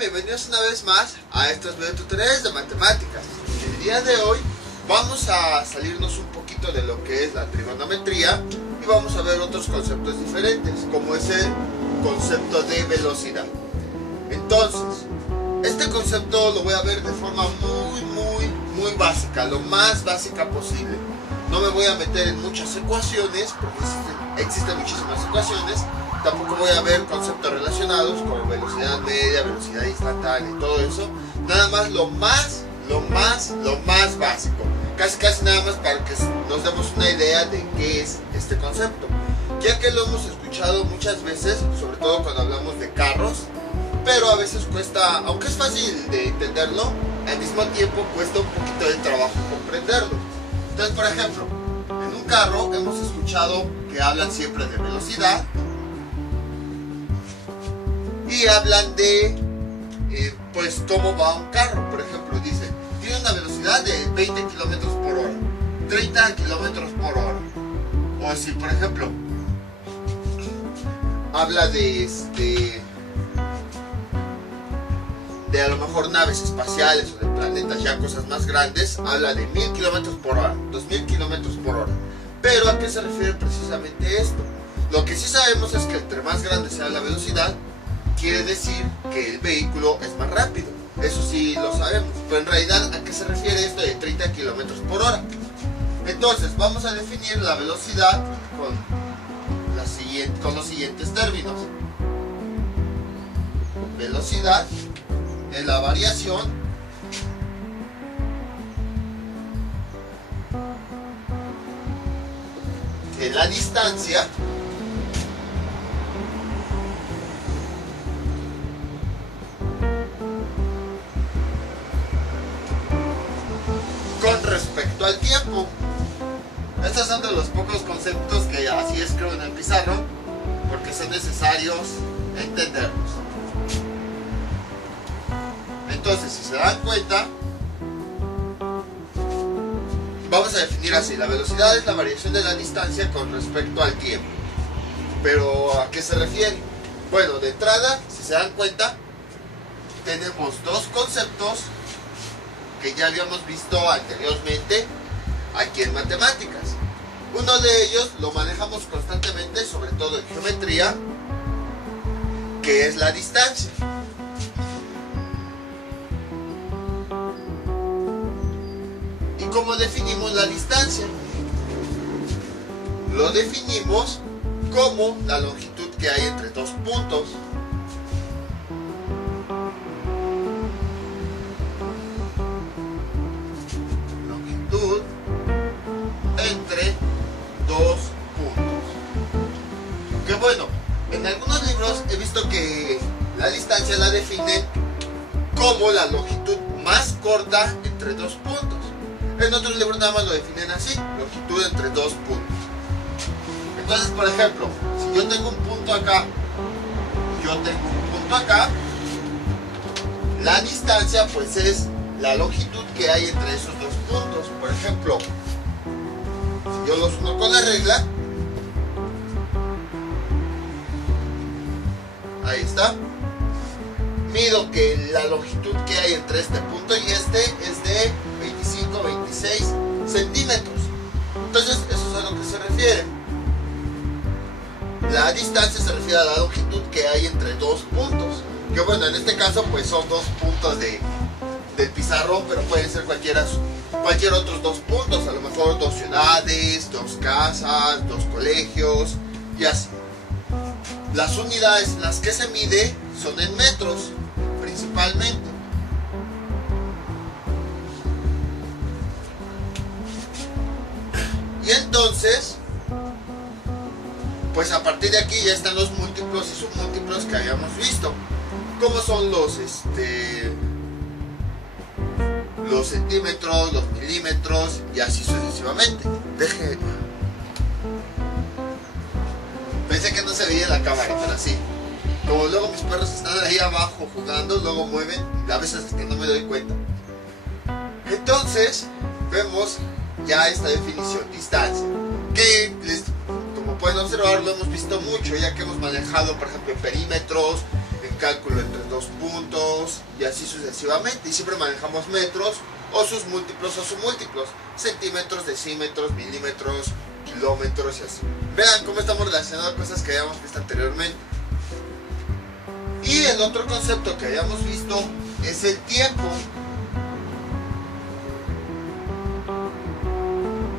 bienvenidos una vez más a estos videotutoriales de matemáticas. El día de hoy vamos a salirnos un poquito de lo que es la trigonometría y vamos a ver otros conceptos diferentes, como es el concepto de velocidad. Entonces, este concepto lo voy a ver de forma muy básica, lo más básica posible. No me voy a meter en muchas ecuaciones, porque existen muchísimas ecuaciones. Tampoco voy a ver conceptos relacionados como velocidad media, velocidad instantánea y todo eso. Nada más lo más básico. Casi nada más para que nos demos una idea de qué es este concepto. Ya que lo hemos escuchado muchas veces, sobre todo cuando hablamos de carros, pero a veces cuesta, aunque es fácil de entenderlo, al mismo tiempo cuesta un poquito de trabajo comprenderlo. Entonces, por ejemplo, en un carro hemos escuchado que hablan siempre de velocidad y hablan de pues cómo va un carro. Por ejemplo, dicen, tiene una velocidad de 20 kilómetros por hora, 30 kilómetros por hora. O si, por ejemplo, habla de a lo mejor naves espaciales o de planetas, ya cosas más grandes, habla de 1000 kilómetros por hora, 2000 kilómetros por hora. Pero ¿a qué se refiere precisamente esto? Lo que sí sabemos es que entre más grande sea la velocidad, quiere decir que el vehículo es más rápido. Eso sí lo sabemos. Pero en realidad, ¿a qué se refiere esto de 30 kilómetros por hora? Entonces, vamos a definir la velocidad con los siguientes términos. Velocidad es la variación de la distancia con respecto al tiempo. Estos son de los pocos conceptos que así escribo en el pizarrón, porque son necesarios entenderlos. Entonces, si se dan cuenta, vamos a definir así: la velocidad es la variación de la distancia con respecto al tiempo. Pero ¿a qué se refiere? Bueno, de entrada, si se dan cuenta, tenemos dos conceptos que ya habíamos visto anteriormente aquí en matemáticas. Uno de ellos lo manejamos constantemente, sobre todo en geometría, que es la distancia. ¿Y cómo definimos la distancia? Lo definimos como la longitud que hay entre dos puntos. Longitud entre dos puntos. Que bueno, en algunos libros he visto que la distancia la definen como la longitud más corta entre dos puntos. En otros libros nada más lo definen así: longitud entre dos puntos. Entonces, por ejemplo, si yo tengo un punto acá y yo tengo un punto acá, la distancia pues es la longitud que hay entre esos dos puntos. Por ejemplo, si yo los uno con la regla, ahí está, mido que la longitud que hay entre este punto y este es de 26 centímetros. Entonces, eso es a lo que se refiere. La distancia se refiere a la longitud que hay entre dos puntos. Que bueno, en este caso pues son dos puntos del pizarrón, pero pueden ser cualquier otros dos puntos. A lo mejor dos ciudades, dos casas, dos colegios y así. Las unidades en las que se mide son en metros, principalmente. Y entonces, pues a partir de aquí ya están los múltiplos y submúltiplos que habíamos visto, como son los centímetros, los milímetros y así sucesivamente. Pensé que no se veía en la cámara, pero así. Como luego mis perros están ahí abajo jugando, luego mueven, y a veces es que no me doy cuenta. Entonces, vemos ya esta definición: distancia, que como pueden observar lo hemos visto mucho, ya que hemos manejado por ejemplo en perímetros, en cálculo entre dos puntos y así sucesivamente. Y siempre manejamos metros o sus múltiplos centímetros, decímetros, milímetros, kilómetros y así. Vean cómo estamos relacionando cosas que habíamos visto anteriormente. Y el otro concepto que habíamos visto es el tiempo.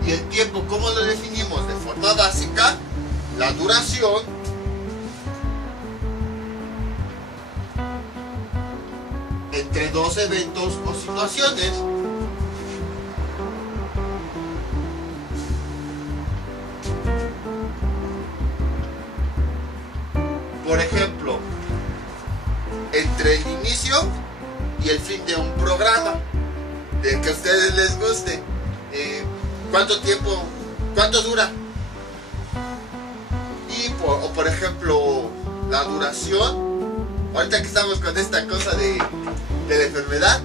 Y el tiempo, ¿cómo lo definimos? De forma básica, la duración entre dos eventos o situaciones. Por ejemplo, entre el inicio y el fin de un programa, del que a ustedes les guste. ¿Cuánto tiempo? ¿Cuánto dura? Y por ejemplo, la duración, ahorita que estamos con esta cosa de la enfermedad,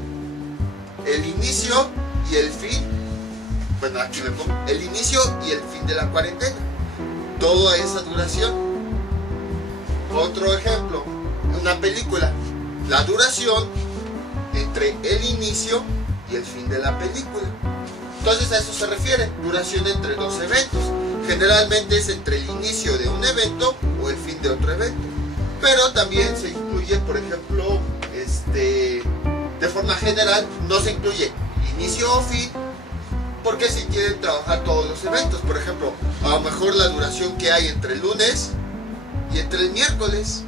el inicio y el fin, bueno, aquí me pongo, el inicio y el fin de la cuarentena, toda esa duración. Otro ejemplo, una película, la duración entre el inicio y el fin de la película. Entonces a eso se refiere, duración entre dos eventos. Generalmente es entre el inicio de un evento o el fin de otro evento. Pero también se incluye, por ejemplo, de forma general, no se incluye inicio o fin, porque si quieren trabajar todos los eventos. Por ejemplo, a lo mejor la duración que hay entre el lunes y entre el miércoles,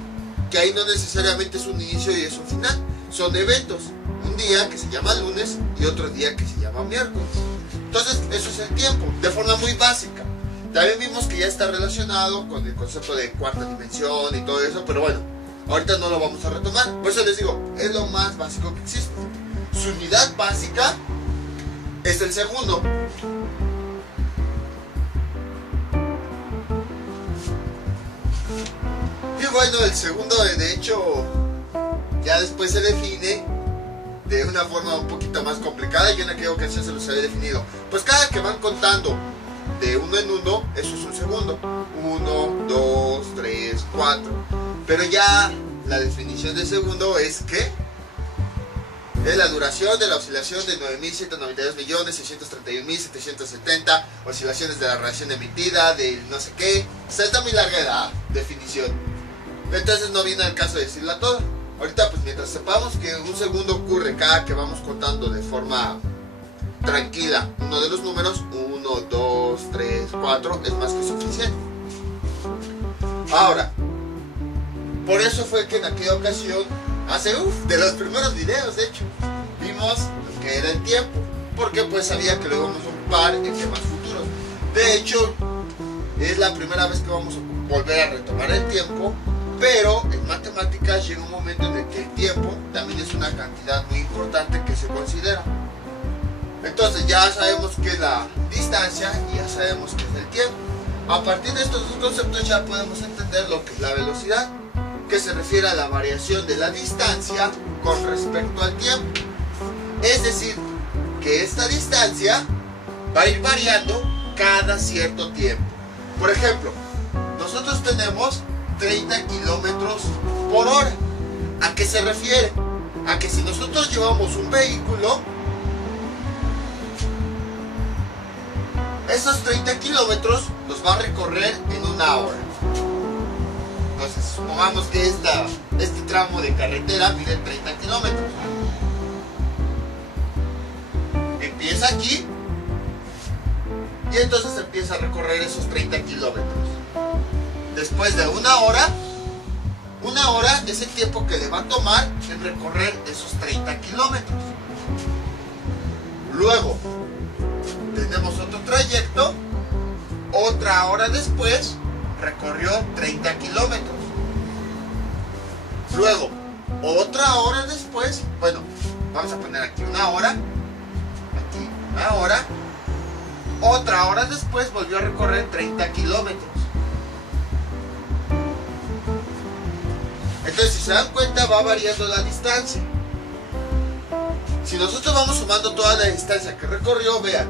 que ahí no necesariamente es un inicio y es un final, son eventos. Un día que se llama lunes y otro día que se llama miércoles. Entonces, eso es el tiempo, de forma muy básica. También vimos que ya está relacionado con el concepto de cuarta dimensión y todo eso, pero bueno, ahorita no lo vamos a retomar. Por eso les digo, es lo más básico que existe. Su unidad básica es el segundo. Y bueno, el segundo de hecho ya después se define de una forma un poquito más complicada. Yo en aquella ocasión se los había definido. Pues cada que van contando de uno en uno, eso es un segundo. 1, 2, 3, 4. Pero ya la definición de segundo es que es la duración de la oscilación de 9.192.631.770 oscilaciones de la radiación emitida, del no sé qué. O sea, está muy larga la definición. Entonces no viene al caso de decirla toda. Ahorita, pues mientras sepamos que un segundo ocurre cada que vamos contando de forma tranquila uno de los números, 1, 2, 3, 4, es más que suficiente. Ahora, por eso fue que en aquella ocasión, de los primeros videos de hecho, vimos lo que era el tiempo, porque pues sabía que lo íbamos a ocupar en temas futuros. De hecho, es la primera vez que vamos a volver a retomar el tiempo. Pero en matemáticas llega un momento en el que el tiempo también es una cantidad muy importante que se considera. Entonces ya sabemos qué es la distancia y ya sabemos qué es el tiempo. A partir de estos dos conceptos ya podemos entender lo que es la velocidad, que se refiere a la variación de la distancia con respecto al tiempo. Es decir, que esta distancia va a ir variando cada cierto tiempo. Por ejemplo, nosotros tenemos 30 kilómetros por hora. ¿A qué se refiere? A que si nosotros llevamos un vehículo, esos 30 kilómetros los va a recorrer en una hora. Entonces, supongamos que este tramo de carretera mide 30 kilómetros. Empieza aquí y entonces empieza a recorrer esos 30 kilómetros. Después de una hora es el tiempo que le va a tomar en recorrer esos 30 kilómetros. Luego, tenemos otro trayecto, otra hora después, recorrió 30 kilómetros. Luego, otra hora después, bueno, vamos a poner aquí una hora, aquí una hora, otra hora después volvió a recorrer 30 kilómetros. Entonces, si se dan cuenta, va variando la distancia. Si nosotros vamos sumando toda la distancia que recorrió, vean,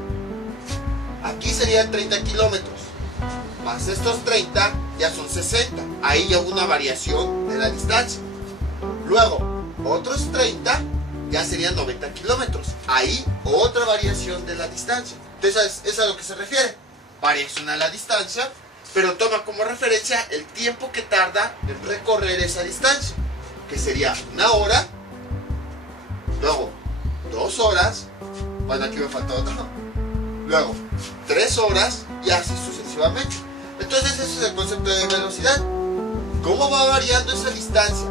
aquí serían 30 kilómetros, más estos 30 ya son 60. Ahí ya hubo una variación de la distancia. Luego, otros 30 ya serían 90 kilómetros. Ahí, otra variación de la distancia. Entonces, es a lo que se refiere. Variación a la distancia, pero toma como referencia el tiempo que tarda en recorrer esa distancia, que sería 1 hora, luego 2 horas, bueno, aquí me falta otro, luego 3 horas y así sucesivamente. Entonces ese es el concepto de velocidad. ¿Cómo va variando esa distancia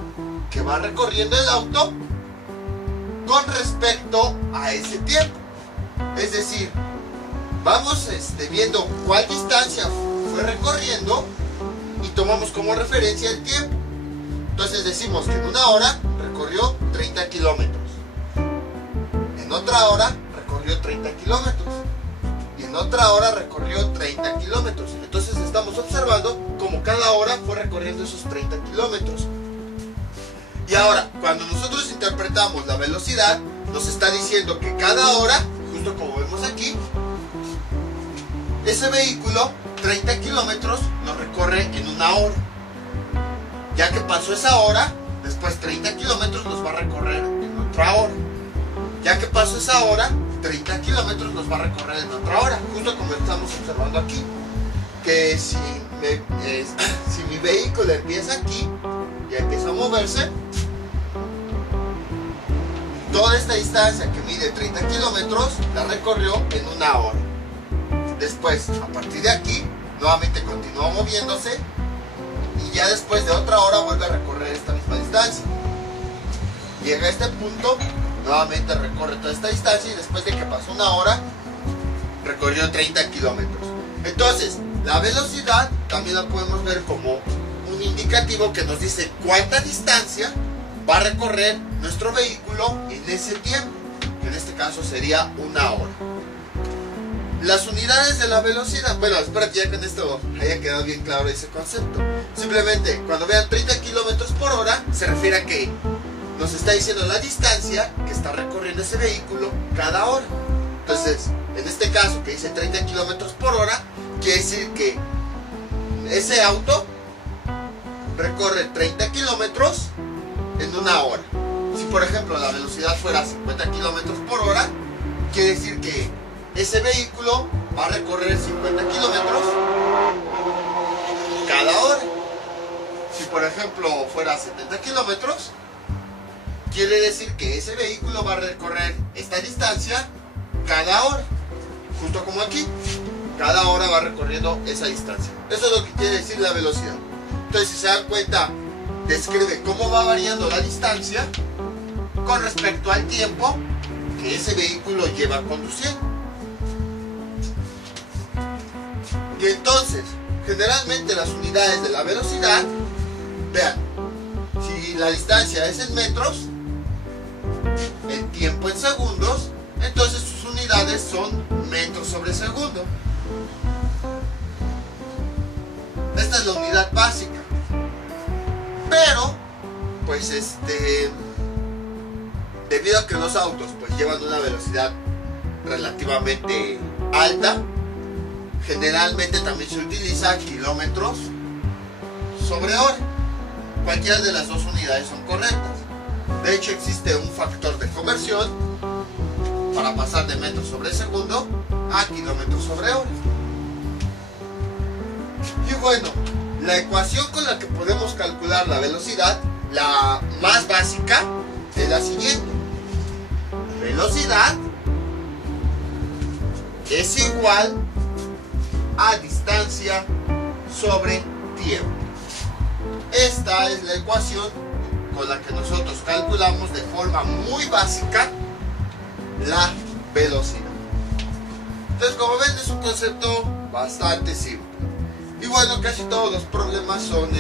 que va recorriendo el auto con respecto a ese tiempo? Es decir, vamos viendo cuál distancia fue recorriendo y tomamos como referencia el tiempo. Entonces decimos que en 1 hora recorrió 30 kilómetros, en otra hora recorrió 30 kilómetros y en otra hora recorrió 30 kilómetros. Entonces estamos observando como cada hora fue recorriendo esos 30 kilómetros. Y ahora, cuando nosotros interpretamos la velocidad, nos está diciendo que cada hora, justo como vemos aquí, ese vehículo 30 kilómetros lo recorre en 1 hora. Ya que pasó esa hora, después 30 kilómetros los va a recorrer en otra hora. Ya que pasó esa hora, 30 kilómetros los va a recorrer en otra hora. Justo como estamos observando aquí. Que si mi vehículo empieza aquí y empieza a moverse, toda esta distancia que mide 30 kilómetros la recorrió en 1 hora. Después, a partir de aquí, nuevamente continúa moviéndose y ya después de otra hora vuelve a recorrer esta misma distancia. Llega a este punto, nuevamente recorre toda esta distancia y después de que pasó 1 hora, recorrió 30 kilómetros. Entonces, la velocidad también la podemos ver como un indicativo que nos dice cuánta distancia va a recorrer nuestro vehículo en ese tiempo, que en este caso sería 1 hora. Las unidades de la velocidad, bueno, espero que ya con esto haya quedado bien claro ese concepto. Simplemente, cuando vean 30 kilómetros por hora, se refiere a que nos está diciendo la distancia que está recorriendo ese vehículo cada hora. Entonces, en este caso que dice 30 kilómetros por hora, quiere decir que ese auto recorre 30 kilómetros en 1 hora. Si por ejemplo la velocidad fuera 50 kilómetros por hora, quiere decir que ese vehículo va a recorrer 50 kilómetros cada hora. Si por ejemplo fuera 70 kilómetros, quiere decir que ese vehículo va a recorrer esta distancia cada hora. Justo como aquí, cada hora va recorriendo esa distancia. Eso es lo que quiere decir la velocidad. Entonces, si se dan cuenta, describe cómo va variando la distancia con respecto al tiempo que ese vehículo lleva conduciendo. Y entonces, generalmente las unidades de la velocidad, vean, si la distancia es en metros, el tiempo en segundos, entonces sus unidades son metros sobre segundo. Esta es la unidad básica. Pero, pues debido a que los autos pues llevan una velocidad relativamente alta, generalmente también se utiliza kilómetros sobre hora. Cualquiera de las dos unidades son correctas. De hecho, existe un factor de conversión para pasar de metros sobre segundo a kilómetros sobre hora. Y bueno, la ecuación con la que podemos calcular la velocidad, la más básica, es la siguiente. Velocidad es igual a distancia sobre tiempo. Esta es la ecuación con la que nosotros calculamos de forma muy básica la velocidad. Entonces, como ven, es un concepto bastante simple. Y bueno, casi todos los problemas son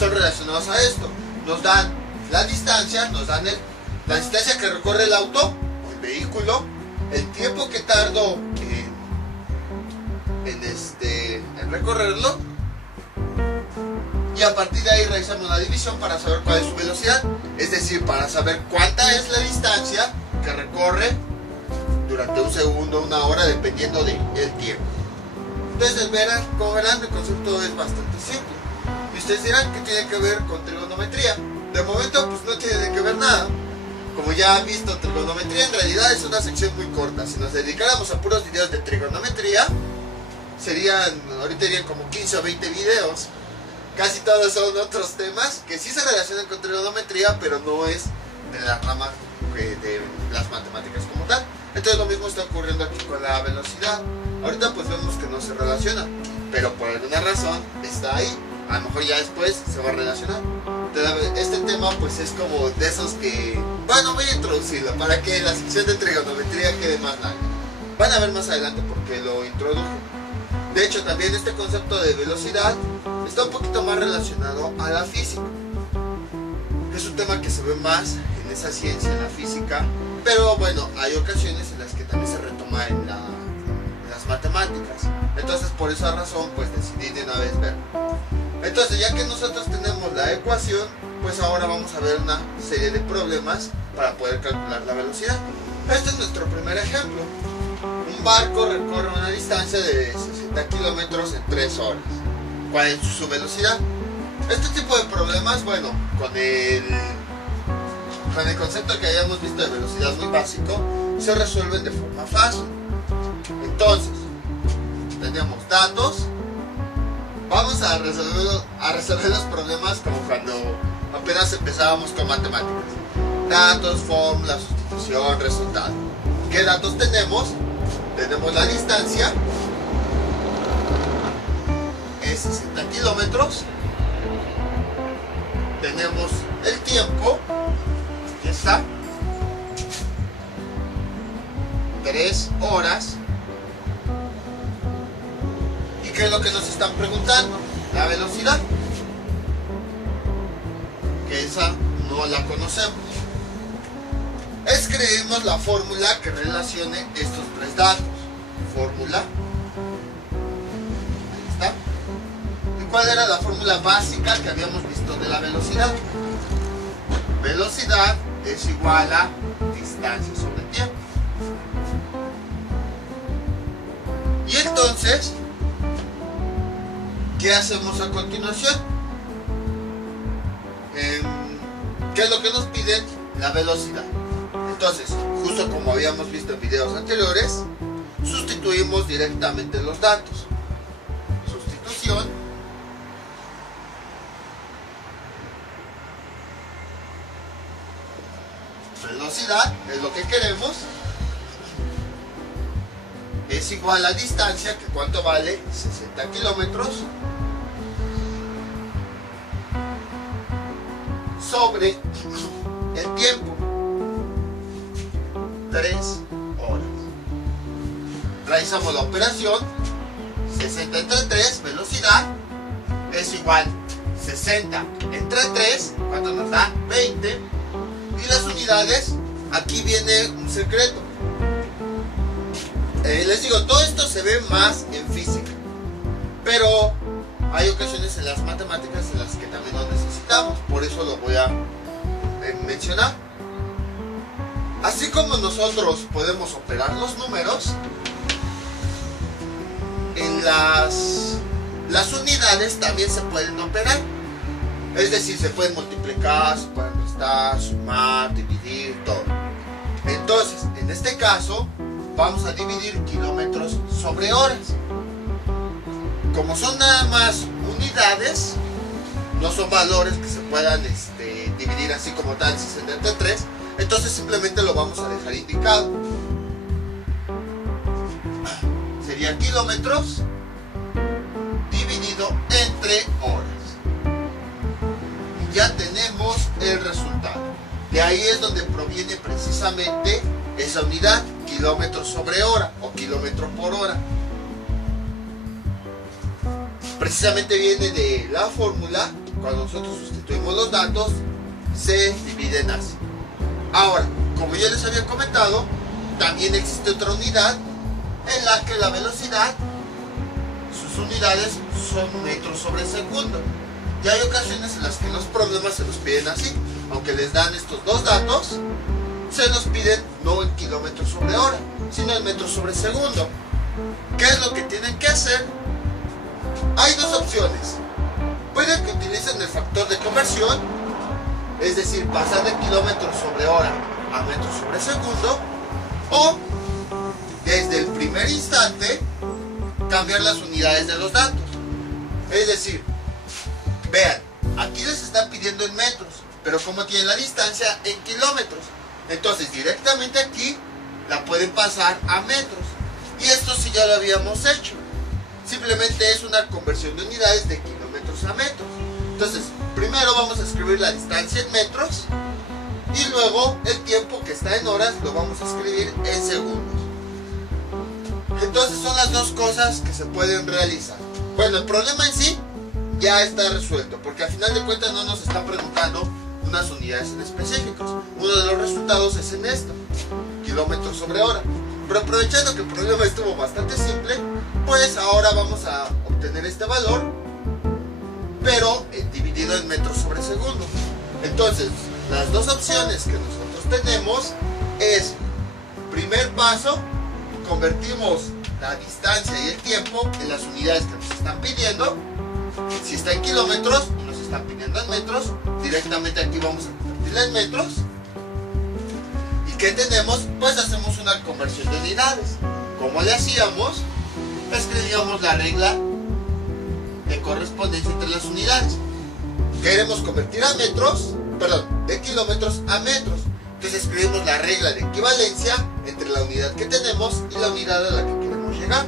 relacionados a esto. Nos dan la distancia, nos dan la distancia que recorre el auto o el vehículo, el tiempo que tardó en recorrerlo, y a partir de ahí realizamos la división para saber cuál es su velocidad, es decir, para saber cuánta es la distancia que recorre durante un segundo, 1 hora, dependiendo del tiempo. Entonces, como verán, el concepto es bastante simple. Y ustedes dirán, ¿qué tiene que ver con trigonometría? De momento pues no tiene que ver nada. Como ya han visto, trigonometría en realidad es una sección muy corta. Si nos dedicáramos a puros videos de trigonometría, ahorita irían como 15 o 20 videos. Casi todos son otros temas que sí se relacionan con trigonometría, pero no es de la rama de las matemáticas como tal. Entonces lo mismo está ocurriendo aquí con la velocidad. Ahorita pues vemos que no se relaciona, pero por alguna razón está ahí. A lo mejor ya después se va a relacionar. Este tema pues es como de esos que, bueno, voy a introducirlo para que la sección de trigonometría quede más larga. Van a ver más adelante por qué lo introduje. De hecho también este concepto de velocidad está un poquito más relacionado a la física. Es un tema que se ve más en esa ciencia, en la física, pero bueno, hay ocasiones en las que también se retoma en las matemáticas. Entonces por esa razón pues decidí de una vez verlo. Entonces ya que nosotros tenemos la ecuación, pues ahora vamos a ver una serie de problemas para poder calcular la velocidad. Este es nuestro primer ejemplo. Un barco recorre una distancia de 60 kilómetros en 3 horas. ¿Cuál es su velocidad? Este tipo de problemas, bueno, con el concepto que hayamos visto de velocidad muy básico, se resuelven de forma fácil. Entonces, tenemos datos. Vamos a resolver los problemas como cuando apenas empezábamos con matemáticas. Datos, fórmula, sustitución, resultado. ¿Qué datos tenemos? Tenemos la distancia, es 60 kilómetros. Tenemos el tiempo, aquí está, 3 horas. ¿Y qué es lo que nos están preguntando? La velocidad, que esa no la conocemos. Escribimos la fórmula que relacione estos 3 datos. Fórmula, ahí está. ¿Y cuál era la fórmula básica que habíamos visto de la velocidad? Velocidad es igual a distancia sobre tiempo. Y entonces, ¿qué hacemos a continuación? ¿Qué es lo que nos piden? La velocidad. Entonces, justo como habíamos visto en videos anteriores, sustituimos directamente los datos. Sustitución. Velocidad es lo que queremos. Es igual a distancia, que cuánto vale, 60 kilómetros, sobre el tiempo, 3 horas. Realizamos la operación. 60 entre 3, velocidad, es igual 60 entre 3, ¿cuánto nos da? 20. Y las unidades, aquí viene un secreto. Les digo, todo esto se ve más en física, pero hay ocasiones en las matemáticas en las que también lo necesitamos, por eso lo voy a mencionar. Así como nosotros podemos operar los números, en las unidades también se pueden operar. Es decir, se pueden multiplicar, se pueden restar, sumar, dividir, todo. Entonces, en este caso, vamos a dividir kilómetros sobre horas. Como son nada más unidades, no son valores que se puedan dividir así como tal, 60 entre 3, entonces simplemente lo vamos a dejar indicado. Sería kilómetros dividido entre horas. Y ya tenemos el resultado. De ahí es donde proviene precisamente esa unidad, kilómetros sobre hora o kilómetro por hora. Precisamente viene de la fórmula. Cuando nosotros sustituimos los datos, se dividen así. Ahora, como ya les había comentado, también existe otra unidad en la que la velocidad, sus unidades son metros sobre segundo. Y hay ocasiones en las que los problemas se los piden así. Aunque les dan estos dos datos, se nos piden no el kilómetro sobre hora, sino el metro sobre segundo. ¿Qué es lo que tienen que hacer? Hay dos opciones. Puede que utilicen el factor de conversión, es decir, pasar de kilómetros sobre hora a metros sobre segundo, o desde el primer instante cambiar las unidades de los datos. Es decir, vean, aquí les están pidiendo en metros, pero como tienen la distancia en kilómetros, entonces directamente aquí la pueden pasar a metros. Y esto sí ya lo habíamos hecho. Simplemente es una conversión de unidades de kilómetros a metros. Entonces, primero vamos a escribir la distancia en metros y luego el tiempo que está en horas lo vamos a escribir en segundos. Entonces son las dos cosas que se pueden realizar. Bueno, el problema en sí ya está resuelto, porque al final de cuentas no nos están preguntando unas unidades en específicos. Uno de los resultados es en esto, kilómetros sobre hora. Pero aprovechando que el problema estuvo bastante simple, pues ahora vamos a obtener este valor, pero dividido en metros sobre segundo. Entonces, las dos opciones que nosotros tenemos es, primer paso, convertimos la distancia y el tiempo en las unidades que nos están pidiendo. Si está en kilómetros y nos están pidiendo en metros, directamente aquí vamos a convertirla en metros. ¿Y qué tenemos? Pues hacemos una conversión de unidades. ¿Cómo le hacíamos? Escribíamos la regla de correspondencia entre las unidades. Queremos convertir a metros, perdón, de kilómetros a metros. Entonces escribimos la regla de equivalencia entre la unidad que tenemos y la unidad a la que queremos llegar.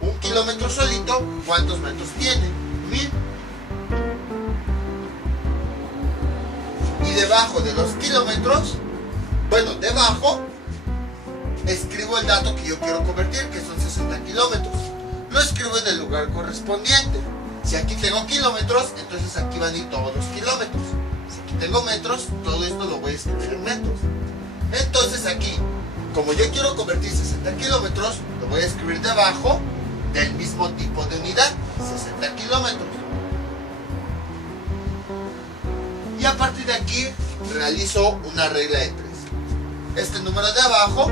Un kilómetro solito, ¿cuántos metros tiene? 1000. Y debajo de los kilómetros, bueno, debajo escribo el dato que yo quiero convertir, que son 60 kilómetros. Lo escribo en el lugar correspondiente. Si aquí tengo kilómetros, entonces aquí van a ir todos los kilómetros. Si aquí tengo metros, todo esto lo voy a escribir en metros. Entonces aquí, como yo quiero convertir 60 kilómetros, lo voy a escribir debajo del mismo tipo de unidad, 60 kilómetros. Y a partir de aquí realizo una regla de 3. Este número de abajo,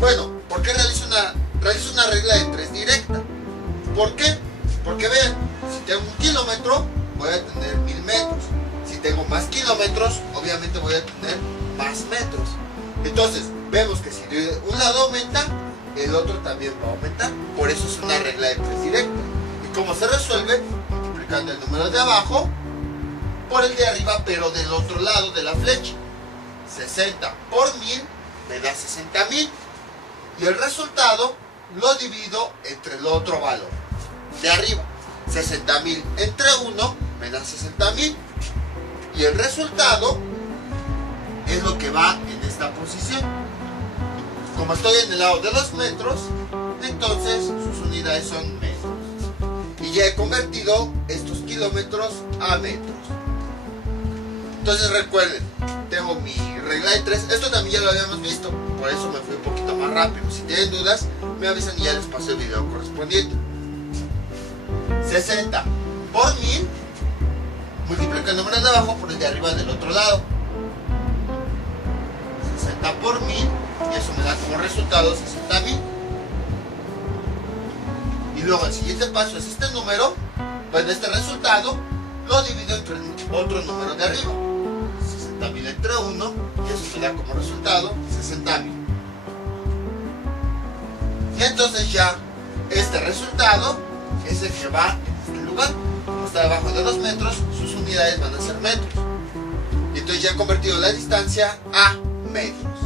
bueno, ¿por qué realizo una regla de 3 directa? ¿Por qué? Porque vean, si tengo un kilómetro, voy a tener 1000 metros. Si tengo más kilómetros, obviamente voy a tener más metros. Entonces, vemos que si de un lado aumenta, el otro también va a aumentar. Por eso es una regla de 3 directa. ¿Y cómo se resuelve? Multiplicando el número de abajo por el de arriba, pero del otro lado de la flecha. 60 por 1000 me da 60.000. Y el resultado lo divido entre el otro valor de arriba. 60.000 entre 1 me da 60.000. Y el resultado es lo que va en esta posición. Como estoy en el lado de los metros, entonces sus unidades son metros. Y ya he convertido estos kilómetros a metros. Entonces recuerden, tengo mi regla de 3. Esto también ya lo habíamos visto, por eso me fui un poquito más rápido. Si tienen dudas, me avisan y ya les paso el video correspondiente. 60 por 1000, multiplico el número de abajo por el de arriba del otro lado. 60 por 1000, y eso me da como resultado 60.000. Y luego el siguiente paso es este número, pues de este resultado lo divido entre otro número de arriba. 60.000 entre 1, y eso me da como resultado 60.000. Y entonces ya este resultado es el que va en este lugar. Como está debajo de los metros, sus unidades van a ser metros. Y entonces ya he convertido la distancia a metros.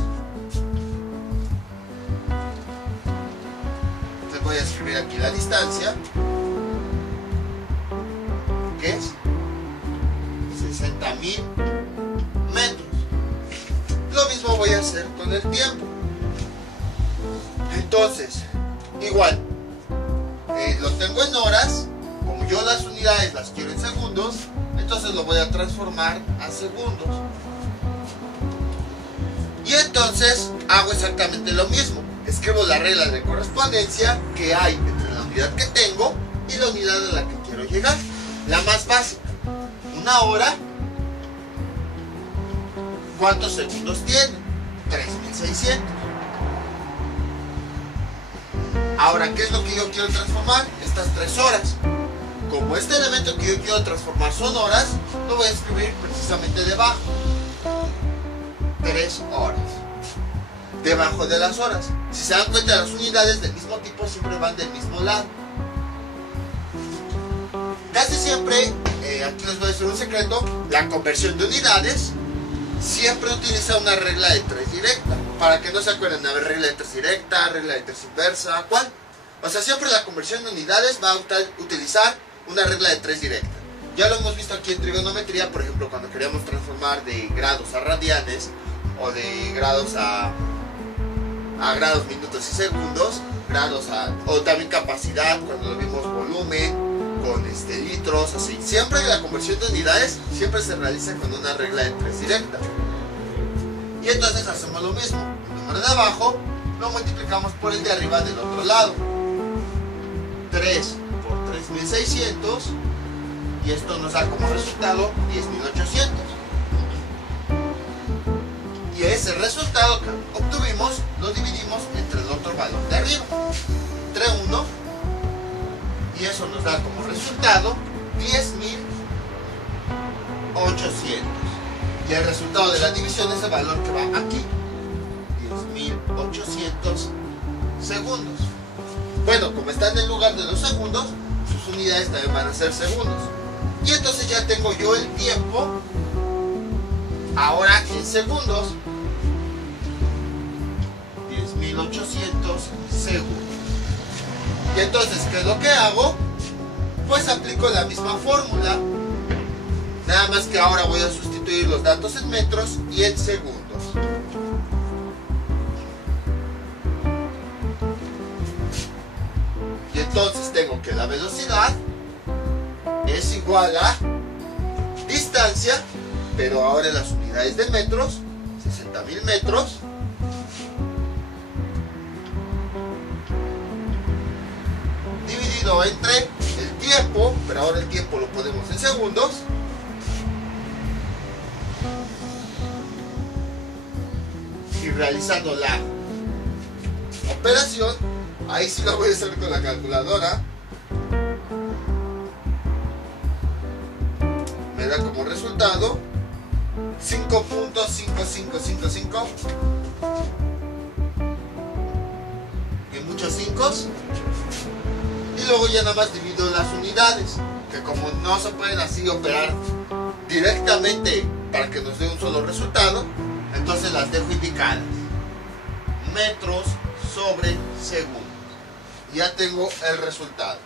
Entonces voy a escribir aquí la distancia, que es 60.000 metros. Lo mismo voy a hacer con el tiempo. Entonces, igual, lo tengo en horas. Como yo las unidades las quiero en segundos, entonces lo voy a transformar a segundos. Y entonces hago exactamente lo mismo. Escribo la regla de correspondencia que hay entre la unidad que tengo y la unidad a la que quiero llegar. La más básica. Una hora, ¿cuántos segundos tiene? 3600. Ahora, ¿qué es lo que yo quiero transformar? Estas 3 horas. como este elemento que yo quiero transformar son horas, lo voy a escribir precisamente debajo. 3 horas. Debajo de las horas. Si se dan cuenta, las unidades del mismo tipo siempre van del mismo lado. Casi siempre, aquí les voy a decir un secreto, la conversión de unidades siempre utiliza una regla de 3 directa. Para que no se acuerden, a ver, regla de 3 directa, regla de 3 inversa, ¿cuál? O sea, siempre la conversión de unidades va a utilizar una regla de 3 directa. Ya lo hemos visto aquí en trigonometría, por ejemplo, cuando queríamos transformar de grados a radianes, o de grados a grados, minutos y segundos, o también capacidad, cuando lo vimos volumen, con litros, así. Siempre la conversión de unidades siempre se realiza con una regla de 3 directa. Y entonces hacemos lo mismo. El número de abajo lo multiplicamos por el de arriba del otro lado. 3 por 3600, y esto nos da como resultado 10.800. Y ese resultado que obtuvimos lo dividimos entre el otro valor de arriba, entre 1, y eso nos da como resultado 10.800. Y el resultado de la división es el valor que va aquí, 10.800 segundos. Bueno, como está en el lugar de los segundos, sus unidades también van a ser segundos. Y entonces ya tengo yo el tiempo ahora en segundos. 10.800 segundos. Y entonces, ¿qué es lo que hago? Pues aplico la misma fórmula, nada más que ahora voy a sustituir los datos en metros y en segundos. Y entonces tengo que la velocidad es igual a distancia, pero ahora en las unidades de metros, 60.000 metros, dividido entre el tiempo, pero ahora el tiempo lo ponemos en segundos, y realizando la operación, ahí sí la voy a hacer con la calculadora, me da como resultado 5.5555 y muchos 5. Y luego ya nada más divido las unidades, que como no se pueden así operar directamente para que nos dé un solo resultado, entonces las dejo indicadas. Metros sobre segundos. Y ya tengo el resultado.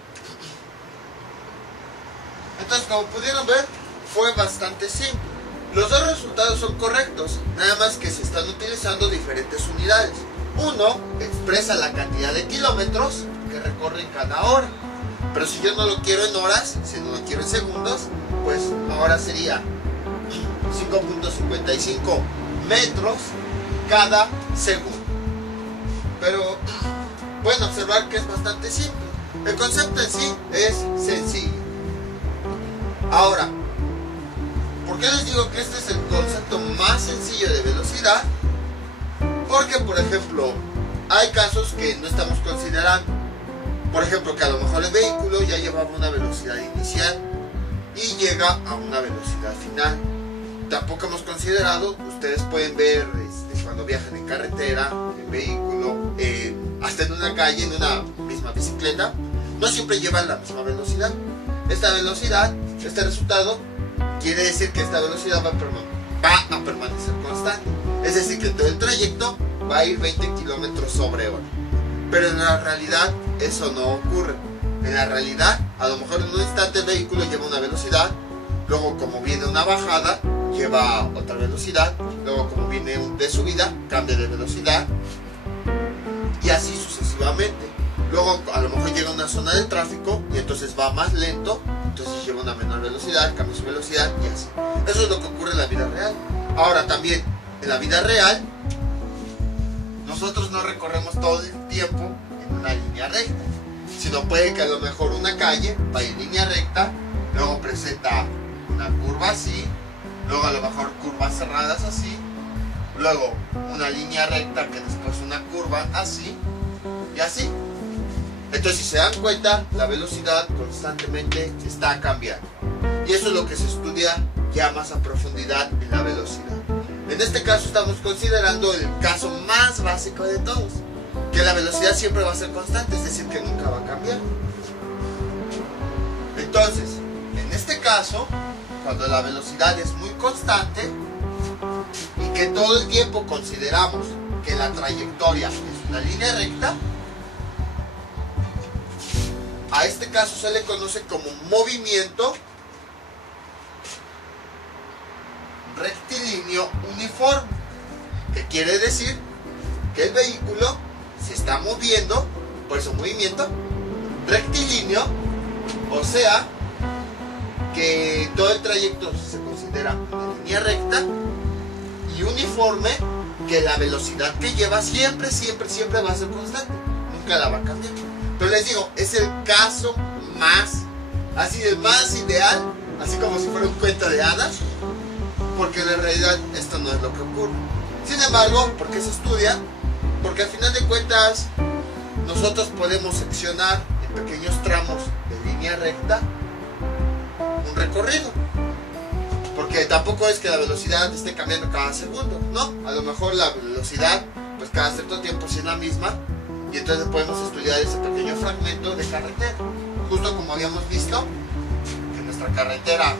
Entonces, como pudieron ver, fue bastante simple. Los dos resultados son correctos, nada más que se están utilizando diferentes unidades. Uno expresa la cantidad de kilómetros que recorren cada hora, pero si yo no lo quiero en horas, si no lo quiero en segundos, pues ahora sería 5.55 metros cada segundo. Pero pueden observar que es bastante simple. El concepto en sí es sencillo. Ahora, ¿por qué les digo que este es el concepto más sencillo de velocidad? Porque, por ejemplo, hay casos que no estamos considerando. Por ejemplo, que a lo mejor el vehículo ya llevaba una velocidad inicial y llega a una velocidad final. Tampoco hemos considerado, ustedes pueden ver cuando viajan en carretera, en vehículo, hasta en una calle, en una misma bicicleta, no siempre llevan la misma velocidad. Esta velocidad, este resultado, quiere decir que esta velocidad va a permanecer constante. Es decir, que todo el trayecto va a ir 20 kilómetros sobre hora. Pero en la realidad eso no ocurre. En la realidad, a lo mejor en un instante el vehículo lleva una velocidad, luego como viene una bajada, lleva otra velocidad, luego como viene de subida, cambia de velocidad, y así sucesivamente. Luego a lo mejor llega a una zona de tráfico y entonces va más lento, entonces lleva una menor velocidad, cambia su velocidad y así. Eso es lo que ocurre en la vida real. Ahora también, en la vida real, nosotros no recorremos todo el tiempo en una línea recta, sino puede que a lo mejor una calle vaya en línea recta, luego presenta una curva así, luego a lo mejor curvas cerradas así, luego una línea recta que después una curva así y así. Entonces, si se dan cuenta, la velocidad constantemente está cambiando. Y eso es lo que se estudia ya más a profundidad en la velocidad. En este caso estamos considerando el caso más básico de todos, que la velocidad siempre va a ser constante, es decir, que nunca va a cambiar. Entonces, en este caso, cuando la velocidad es muy constante y que todo el tiempo consideramos que la trayectoria es una línea recta, a este caso se le conoce como movimiento rectilíneo uniforme, que quiere decir que el vehículo se está moviendo, por eso movimiento rectilíneo, o sea que todo el trayecto se considera una línea recta, y uniforme, que la velocidad que lleva siempre va a ser constante, nunca la va a cambiar. Pero les digo, es el caso más, así el más ideal, así como si fuera un cuento de hadas, porque en realidad esto no es lo que ocurre. Sin embargo, ¿por qué se estudia? Porque al final de cuentas nosotros podemos seccionar en pequeños tramos de línea recta un recorrido, porque tampoco es que la velocidad esté cambiando cada segundo, ¿no? A lo mejor la velocidad, pues cada cierto tiempo sí es la misma, y entonces podemos estudiar ese pequeño fragmento de carretera, justo como habíamos visto que nuestra carretera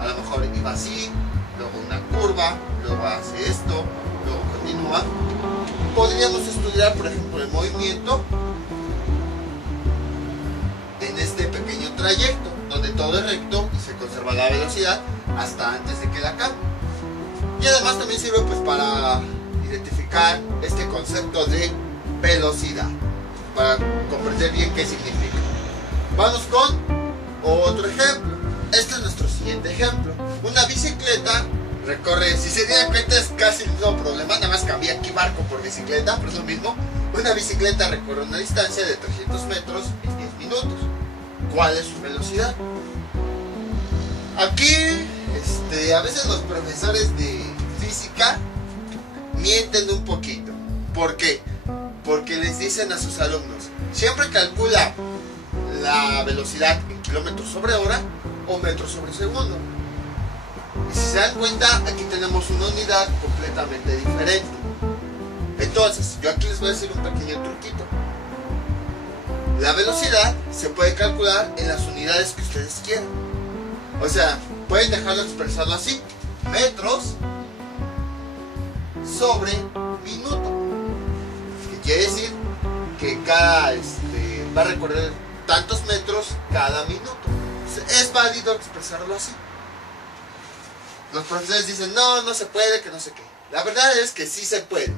a lo mejor iba así, luego una curva, luego hace esto, luego continúa. Podríamos estudiar, por ejemplo, el movimiento en este pequeño trayecto, donde todo es recto y se conserva la velocidad hasta antes de que la cambie. Y además también sirve pues para identificar este concepto de velocidad, para comprender bien qué significa. Vamos con otro ejemplo. Este es nuestro siguiente ejemplo. Una bicicleta recorre, si se dieran cuenta es casi el mismo problema, nada más cambia aquí barco por bicicleta, pero es lo mismo. Una bicicleta recorre una distancia de 300 metros en 10 minutos. ¿Cuál es su velocidad? Aquí, a veces los profesores de física mienten un poquito. ¿Por qué? Porque les dicen a sus alumnos, siempre calcula la velocidad en kilómetros sobre hora o metros sobre segundo. Y si se dan cuenta, aquí tenemos una unidad completamente diferente. Entonces, yo aquí les voy a decir un pequeño truquito. La velocidad se puede calcular en las unidades que ustedes quieran. O sea, pueden dejarlo expresado así: metros sobre minuto. Que quiere decir que cada va a recorrer tantos metros cada minuto. Es válido expresarlo así. Los profesores dicen, no, no se puede, que no sé qué. La verdad es que sí se puede.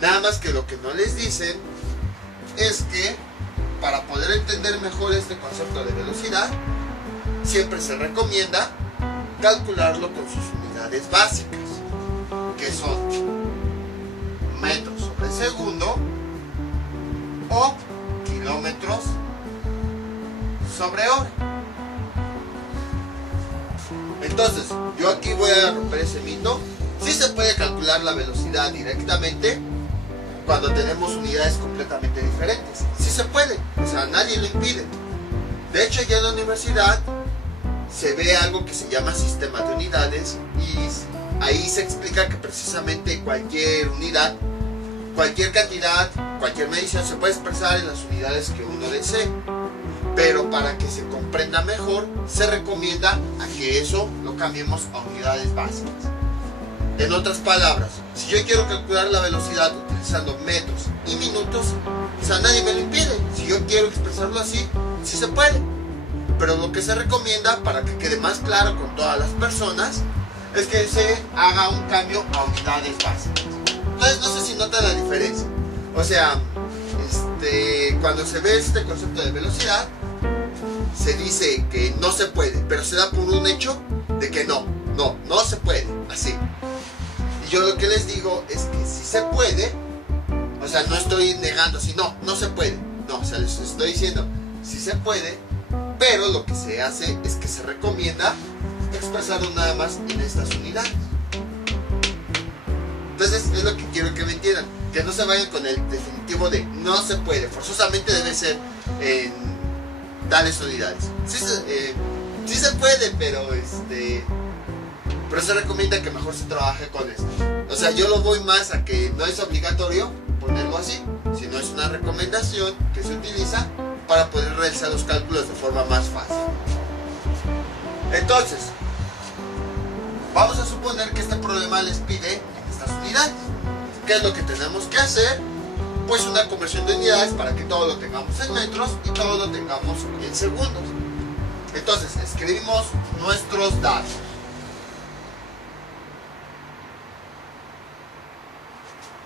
Nada más que lo que no les dicen es que para poder entender mejor este concepto de velocidad, siempre se recomienda calcularlo con sus unidades básicas, que son metros sobre segundo o kilómetros sobre hora. Entonces, yo aquí voy a romper ese mito. Sí se puede calcular la velocidad directamente cuando tenemos unidades completamente diferentes. Sí se puede, o sea, nadie lo impide. De hecho, ya en la universidad se ve algo que se llama sistema de unidades, y ahí se explica que precisamente cualquier unidad, cualquier cantidad, cualquier medición se puede expresar en las unidades que uno desee. Pero para que se comprenda mejor, se recomienda a que eso lo cambiemos a unidades básicas. En otras palabras, si yo quiero calcular la velocidad utilizando metros y minutos, o sea, nadie me lo impide. Si yo quiero expresarlo así, sí se puede. Pero lo que se recomienda, para que quede más claro con todas las personas, es que se haga un cambio a unidades básicas. Entonces, no sé si notan la diferencia. O sea, cuando se ve este concepto de velocidad, se dice que no se puede, pero se da por un hecho de que no se puede, así. Y yo lo que les digo es que sí se puede, o sea, no estoy negando así, no se puede, no, o sea, les estoy diciendo, sí se puede, pero lo que se hace es que se recomienda expresarlo nada más en estas unidades. Entonces, es lo que quiero que me entiendan. que no se vayan con el definitivo de no se puede, forzosamente debe ser en tales unidades. Sí se puede, pero se recomienda que mejor se trabaje con esto. O sea, yo lo voy más a que no es obligatorio ponerlo así, sino es una recomendación que se utiliza para poder realizar los cálculos de forma más fácil. Entonces, vamos a suponer que este problema les pide en estas unidades. ¿Qué es lo que tenemos que hacer? Pues una conversión de unidades para que todo lo tengamos en metros y todo lo tengamos en segundos. Entonces, escribimos nuestros datos.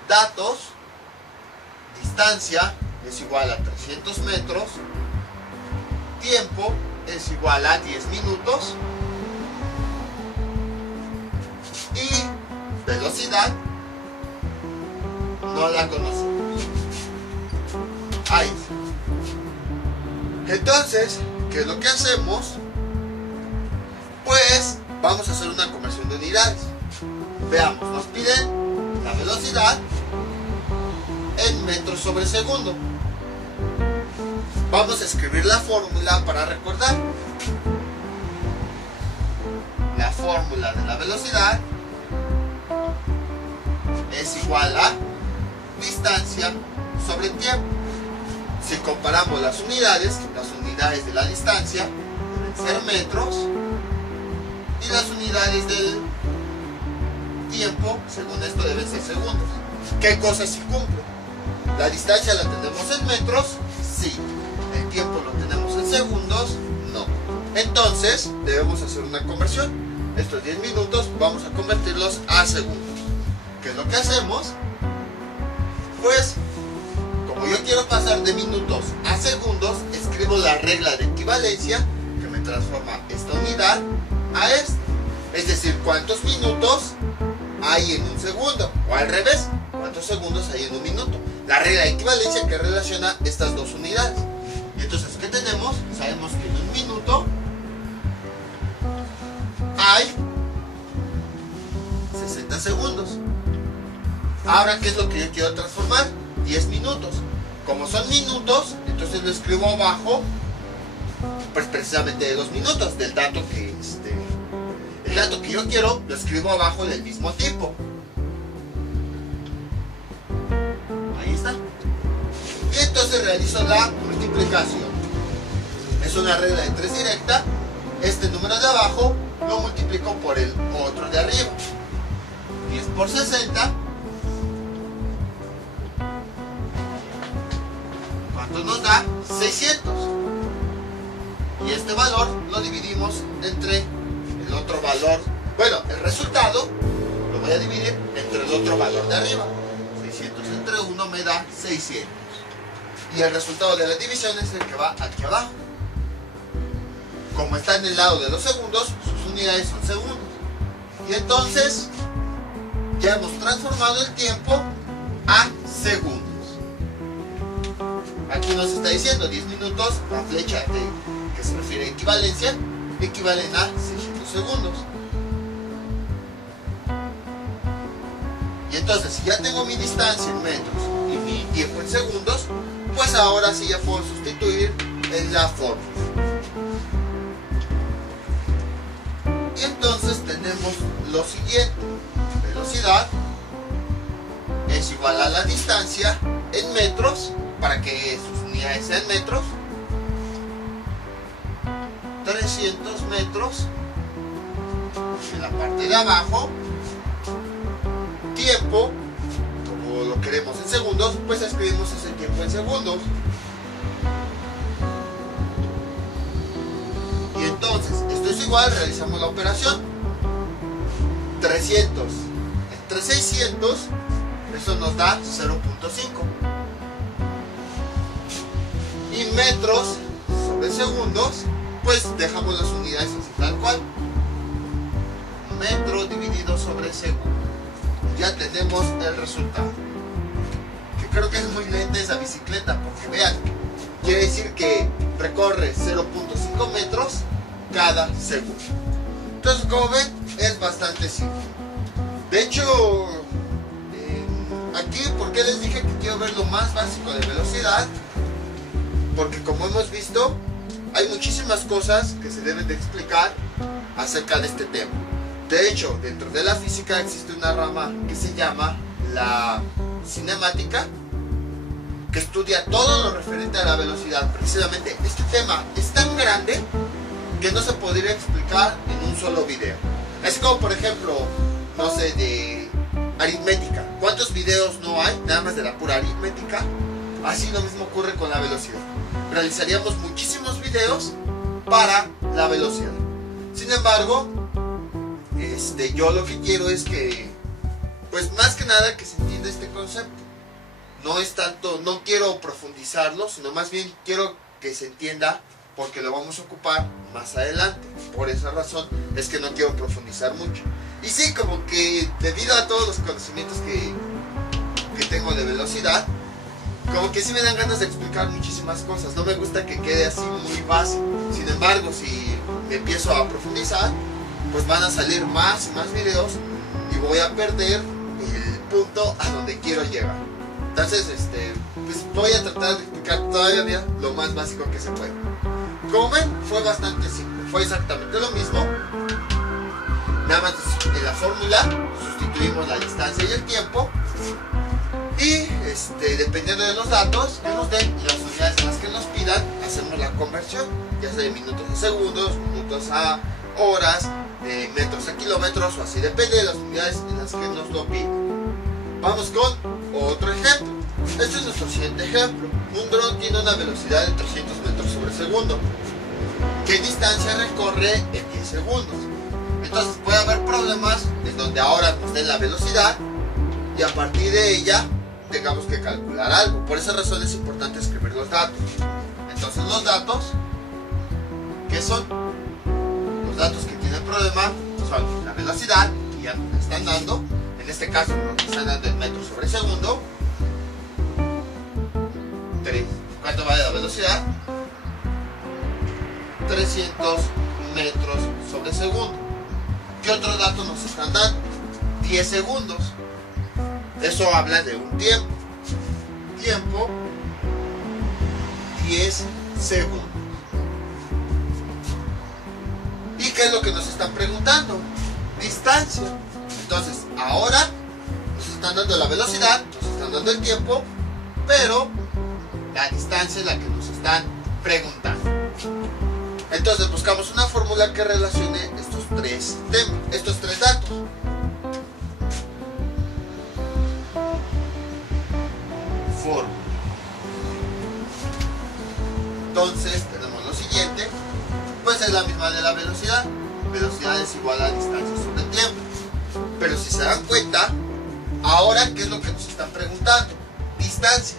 Datos, distancia es igual a 300 metros, tiempo es igual a 10 minutos y velocidad no la conocemos. Ahí. Entonces, ¿qué es lo que hacemos? Pues vamos a hacer una conversión de unidades. Veamos, nos piden la velocidad en metros sobre segundo. Vamos a escribir la fórmula para recordar. La fórmula de la velocidad es igual a distancia sobre tiempo. Si comparamos las unidades de la distancia deben ser metros y las unidades del tiempo, según esto, deben ser segundos. ¿Qué cosa sí cumple? La distancia la tenemos en metros, sí. El tiempo lo tenemos en segundos, no. Entonces, debemos hacer una conversión. Estos 10 minutos vamos a convertirlos a segundos. ¿Qué es lo que hacemos? Pues, como yo quiero pasar de minutos a segundos, escribo la regla de equivalencia que me transforma esta unidad a esta. Es decir, ¿cuántos minutos hay en un segundo? O al revés, ¿cuántos segundos hay en un minuto? La regla de equivalencia que relaciona estas dos unidades. Y entonces, ¿qué tenemos? Sabemos que en un minuto hay 60 segundos. Ahora, ¿qué es lo que yo quiero transformar? 10 minutos. Como son minutos, entonces lo escribo abajo, pues precisamente de 2 minutos, del dato que el dato que yo quiero lo escribo abajo del mismo tipo. Ahí está. Y entonces realizo la multiplicación. Es una regla de 3 directa. Este número de abajo lo multiplico por el otro de arriba. 10 por 60. ¿Cuánto nos da? 600. Y este valor lo dividimos entre el otro valor. Bueno, el resultado lo voy a dividir entre el otro valor de arriba. 600 entre 1 me da 600. Y el resultado de la división es el que va aquí abajo. Como está en el lado de los segundos, sus unidades son segundos. Y entonces ya hemos transformado el tiempo a segundos. Aquí nos está diciendo 10 minutos, la flecha que se refiere a equivalencia, equivalen a 600 segundos. Y entonces, si ya tengo mi distancia en metros y mi tiempo en segundos, pues ahora sí ya puedo sustituir en la fórmula. Y entonces tenemos lo siguiente. Velocidad es igual a la distancia en metros, para que sus unidades sean metros. 300 metros en la parte de abajo. Tiempo, como lo queremos en segundos, pues escribimos ese tiempo en segundos. Y entonces, esto es igual, realizamos la operación. 300 entre 600, eso nos da 0.5. Y metros sobre segundos, pues dejamos las unidades así tal cual. Metro dividido sobre segundo. Ya tenemos el resultado. Yo creo que es muy lenta esa bicicleta, porque vean, quiere decir que recorre 0.5 metros cada segundo. Entonces, como ven, es bastante simple. De hecho, aquí, ¿por qué les dije que quiero ver lo más básico de velocidad? Porque como hemos visto, hay muchísimas cosas que se deben de explicar acerca de este tema. De hecho, dentro de la física existe una rama que se llama la cinemática, que estudia todo lo referente a la velocidad. Precisamente este tema es tan grande que no se podría explicar en un solo video. Es como, por ejemplo, no sé, de aritmética. ¿Cuántos videos no hay? Nada más de la pura aritmética. Así lo mismo ocurre con la velocidad. Realizaríamos muchísimos videos para la velocidad. Sin embargo, yo lo que quiero es que, pues más que nada, que se entienda este concepto. No es tanto, no quiero profundizarlo, sino más bien quiero que se entienda, porque lo vamos a ocupar más adelante. Por esa razón es que no quiero profundizar mucho. Y sí, como que debido a todos los conocimientos que tengo de velocidad, como que sí me dan ganas de explicar muchísimas cosas. No me gusta que quede así muy básico. Sin embargo, si me empiezo a profundizar, pues van a salir más y más videos y voy a perder el punto a donde quiero llegar. Entonces, pues voy a tratar de explicar todavía lo más básico que se puede. Como ven, fue bastante simple. Fue exactamente lo mismo. Nada más en la fórmula sustituimos la distancia y el tiempo. Y dependiendo de los datos que nos den y las unidades en las que nos pidan, hacemos la conversión, ya sea de minutos a segundos, minutos a horas, de metros a kilómetros o así, depende de las unidades en las que nos lo piden. Vamos con otro ejemplo. Este es nuestro siguiente ejemplo. Un dron tiene una velocidad de 300 metros sobre segundo. ¿Qué distancia recorre en 10 segundos? Entonces puede haber problemas en donde ahora nos den la velocidad y a partir de ella tengamos que calcular algo. Por esa razón es importante escribir los datos. Entonces los datos, ¿qué son? Los datos que tienen problema son la velocidad, que ya nos están dando. En este caso nos están dando en metros sobre segundo. ¿Cuánto vale la velocidad? 300 metros sobre segundo. ¿Qué otros datos nos están dando? 10 segundos. Eso habla de un tiempo. Tiempo, 10 segundos. ¿Y qué es lo que nos están preguntando? Distancia. Entonces, ahora nos están dando la velocidad, nos están dando el tiempo, pero la distancia es la que nos están preguntando. Entonces buscamos una fórmula que relacione estos tres datos. Fórmula. Entonces tenemos lo siguiente, pues es la misma de la velocidad. Velocidad es igual a distancia sobre tiempo. Pero si se dan cuenta, ahora ¿qué es lo que nos están preguntando? Distancia.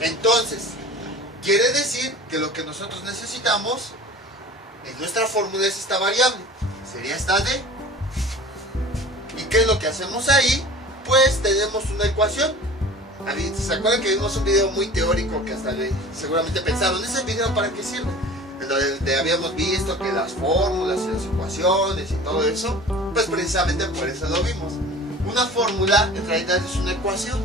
Entonces, quiere decir que lo que nosotros necesitamos en nuestra fórmula es esta variable. Sería esta d. ¿Y qué es lo que hacemos ahí? Pues tenemos una ecuación. ¿Se acuerdan que vimos un video muy teórico que hasta seguramente pensaron, ¿ese video para qué sirve? En donde habíamos visto que las fórmulas y las ecuaciones y todo eso, pues precisamente por eso lo vimos. Una fórmula en realidad es una ecuación.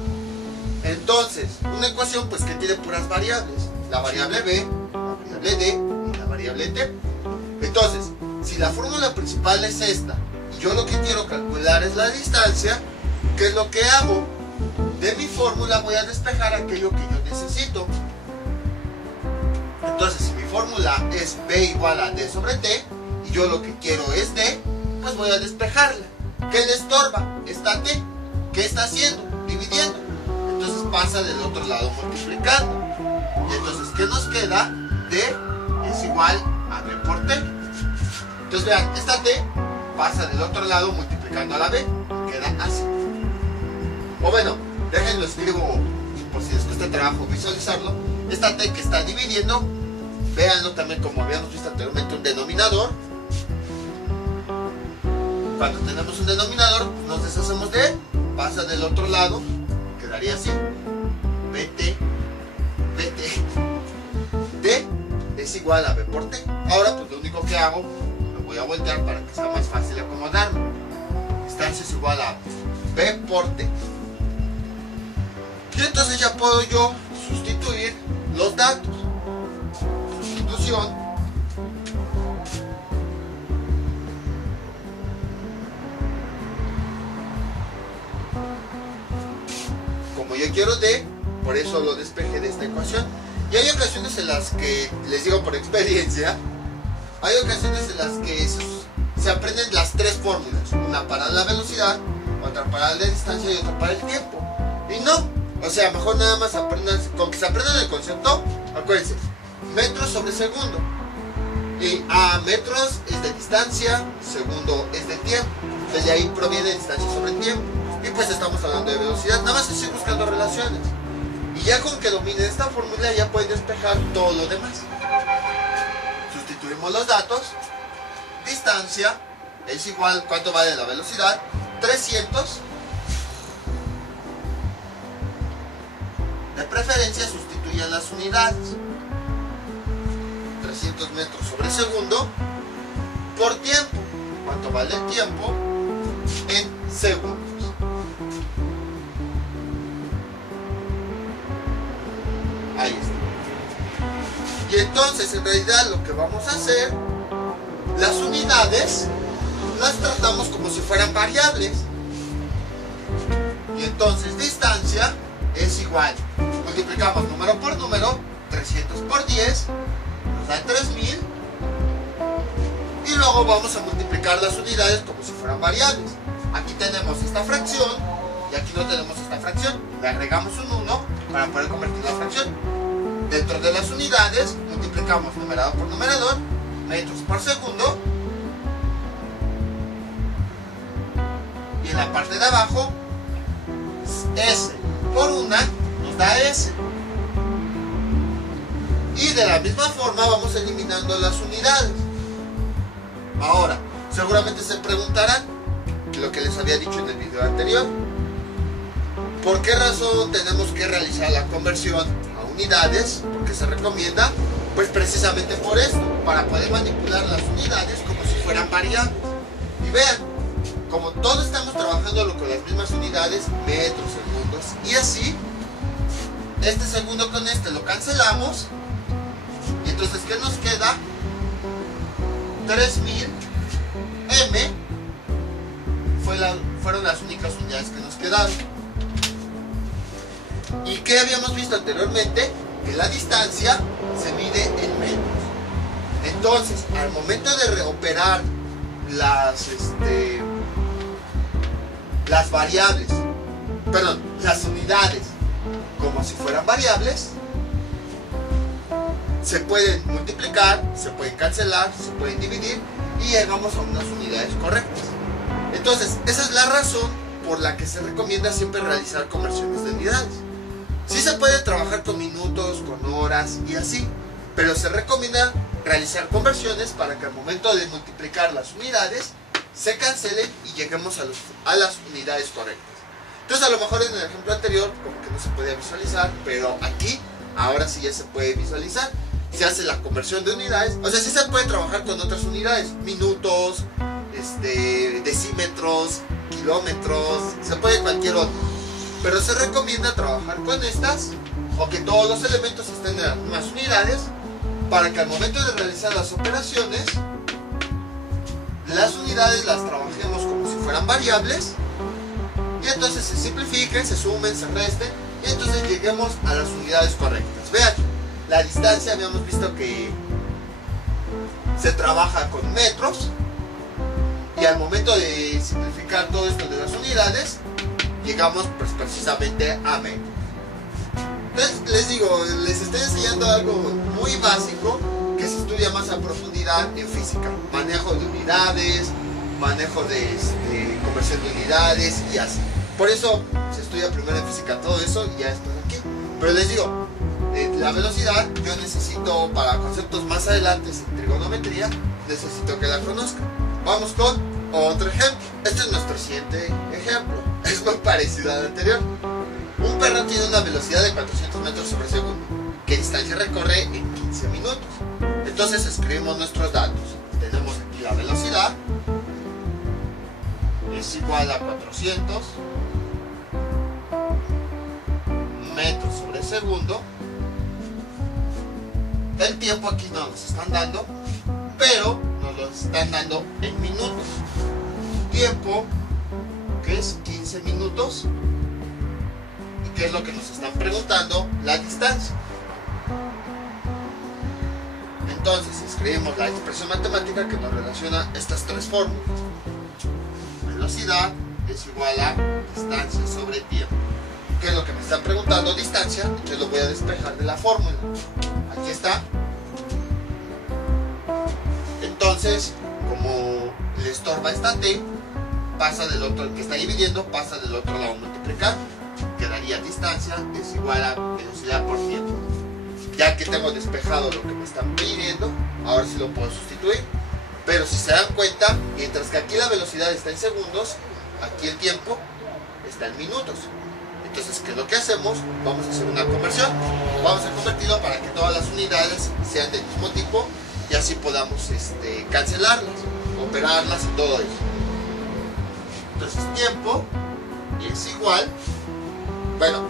Entonces, una ecuación pues que tiene puras variables. La variable b, la variable d y la variable t. Entonces, si la fórmula principal es esta y yo lo que quiero calcular es la distancia, ¿qué es lo que hago? De mi fórmula voy a despejar aquello que yo necesito. Entonces, si mi fórmula es b igual a d sobre t y yo lo que quiero es d, pues voy a despejarla. ¿Qué le estorba? Esta t. ¿Qué está haciendo? Dividiendo. Entonces pasa del otro lado multiplicando. Y entonces, ¿qué nos queda? D es igual a b por t. Entonces vean, esta t pasa del otro lado multiplicando a la b. Queda así. O bueno, déjenlo escribo por si les cuesta trabajo visualizarlo. Esta t que está dividiendo, véanlo también como habíamos visto anteriormente, un denominador. Cuando tenemos un denominador, nos deshacemos de, pasa del otro lado, quedaría así, bt, d es igual a b por t. Ahora pues lo único que hago, lo voy a voltear para que sea más fácil acomodarlo. Distancia es igual a b por t. Y entonces ya puedo yo sustituir los datos. Sustitución. Como yo quiero D, por eso lo despejé de esta ecuación. Y hay ocasiones en las que, les digo por experiencia, hay ocasiones en las que se aprenden las tres fórmulas. Una para la velocidad, otra para la distancia y otra para el tiempo. Y no, o sea, mejor nada más aprendan, con que se aprendan el concepto, acuérdense, metros sobre segundo. Y metros es de distancia, segundo es de tiempo. Entonces de ahí proviene distancia sobre tiempo. Y pues estamos hablando de velocidad, nada más estoy buscando relaciones. Y ya con que dominen esta fórmula ya pueden despejar todo lo demás. Sustituimos los datos. Distancia es igual, ¿cuánto vale la velocidad? 300. De preferencia sustituyan las unidades. 300 metros sobre segundo por tiempo. ¿Cuánto vale el tiempo? En segundos. Ahí está. Y entonces en realidad lo que vamos a hacer, las unidades las tratamos como si fueran variables. Y entonces distancia es igual, multiplicamos número por número, 300 por 10 nos da 3000. Y luego vamos a multiplicar las unidades como si fueran variables. Aquí tenemos esta fracción y aquí no tenemos esta fracción. Le agregamos un 1 para poder convertir la fracción. Dentro de las unidades multiplicamos numerador por numerador, metros por segundo. Y en la parte de abajo, S por una nos da S. Y de la misma forma vamos eliminando las unidades. Ahora, seguramente se preguntarán lo que les había dicho en el video anterior. ¿Por qué razón tenemos que realizar la conversión a unidades? ¿Por qué se recomienda? Pues precisamente por esto, para poder manipular las unidades como si fueran variables. Y vean, como todos estamos trabajando con las mismas unidades, metros, segundos, y así, este segundo con este lo cancelamos, y entonces ¿qué nos queda? 3000 M fueron las únicas unidades que nos quedaron. ¿Y qué habíamos visto anteriormente? Que la distancia se mide en metros. Entonces, al momento de reoperar las variables, perdón, las unidades como si fueran variables, se pueden multiplicar, se pueden cancelar, se pueden dividir y llegamos a unas unidades correctas. Entonces, esa es la razón por la que se recomienda siempre realizar conversiones de unidades. Sí se puede trabajar con minutos, con horas y así, pero se recomienda realizar conversiones para que al momento de multiplicar las unidades se cancelen y lleguemos a las unidades correctas. Entonces a lo mejor en el ejemplo anterior como que no se podía visualizar, pero aquí ahora sí ya se puede visualizar. Se hace la conversión de unidades, o sea, sí se puede trabajar con otras unidades, minutos, decímetros, kilómetros, se puede cualquier otro, pero se recomienda trabajar con estas o que todos los elementos estén en las mismas unidades para que al momento de realizar las operaciones las unidades las trabajemos como si fueran variables y entonces se simplifiquen, se sumen, se resten y entonces lleguemos a las unidades correctas. Vean, la distancia habíamos visto que se trabaja con metros y al momento de simplificar todo esto de las unidades llegamos pues precisamente a metros. Entonces les digo, les estoy enseñando algo muy básico que se estudia más a profundidad en física, manejo de unidades, manejo de conversión de unidades y así. Por eso se estudia primero en física todo eso y ya después aquí. Pero les digo, la velocidad yo necesito para conceptos más adelante en trigonometría, necesito que la conozcan. Vamos con otro ejemplo. Este es nuestro siguiente ejemplo. Es muy parecido al anterior. Un perro tiene una velocidad de 400 metros sobre segundo. ¿Qué distancia recorre en 15 minutos? Entonces escribimos nuestros datos. Tenemos aquí la velocidad. Es igual a 400 segundo. El tiempo aquí no nos están dando, pero nos lo están dando en minutos. Tiempo que es 15 minutos. ¿Y qué es lo que nos están preguntando? La distancia. Entonces escribimos la expresión matemática que nos relaciona estas tres fórmulas. Velocidad es igual a distancia sobre tiempo. ¿Qué es lo que me están preguntando? Distancia. Entonces lo voy a despejar de la fórmula. Aquí está. Entonces, como le estorba esta t, pasa del otro, el que está dividiendo, pasa del otro lado a multiplicar. Quedaría distancia es igual a velocidad por tiempo. Ya que tengo despejado lo que me están pidiendo, ahora sí lo puedo sustituir. Pero si se dan cuenta, mientras que aquí la velocidad está en segundos, aquí el tiempo está en minutos. Entonces, ¿qué es lo que hacemos? Vamos a hacer una conversión. Vamos a convertirlo para que todas las unidades sean del mismo tipo y así podamos cancelarlas, operarlas y todo eso. Entonces, tiempo es igual, bueno,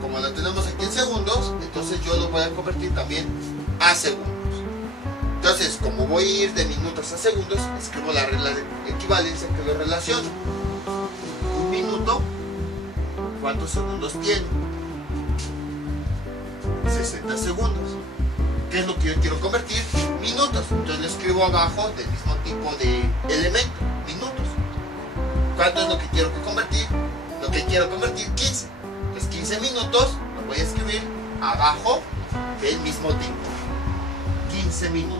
como lo tenemos aquí en segundos, entonces yo lo voy a convertir también a segundos. Entonces, como voy a ir de minutos a segundos, escribo la regla de equivalencia que lo relaciono. Un minuto, ¿cuántos segundos tiene? 60 segundos. ¿Qué es lo que yo quiero convertir? Minutos. Entonces lo escribo abajo del mismo tipo de elemento, minutos. ¿Cuánto es lo que quiero convertir? Lo que quiero convertir, 15. Entonces 15 minutos lo voy a escribir abajo del mismo tipo. 15 minutos.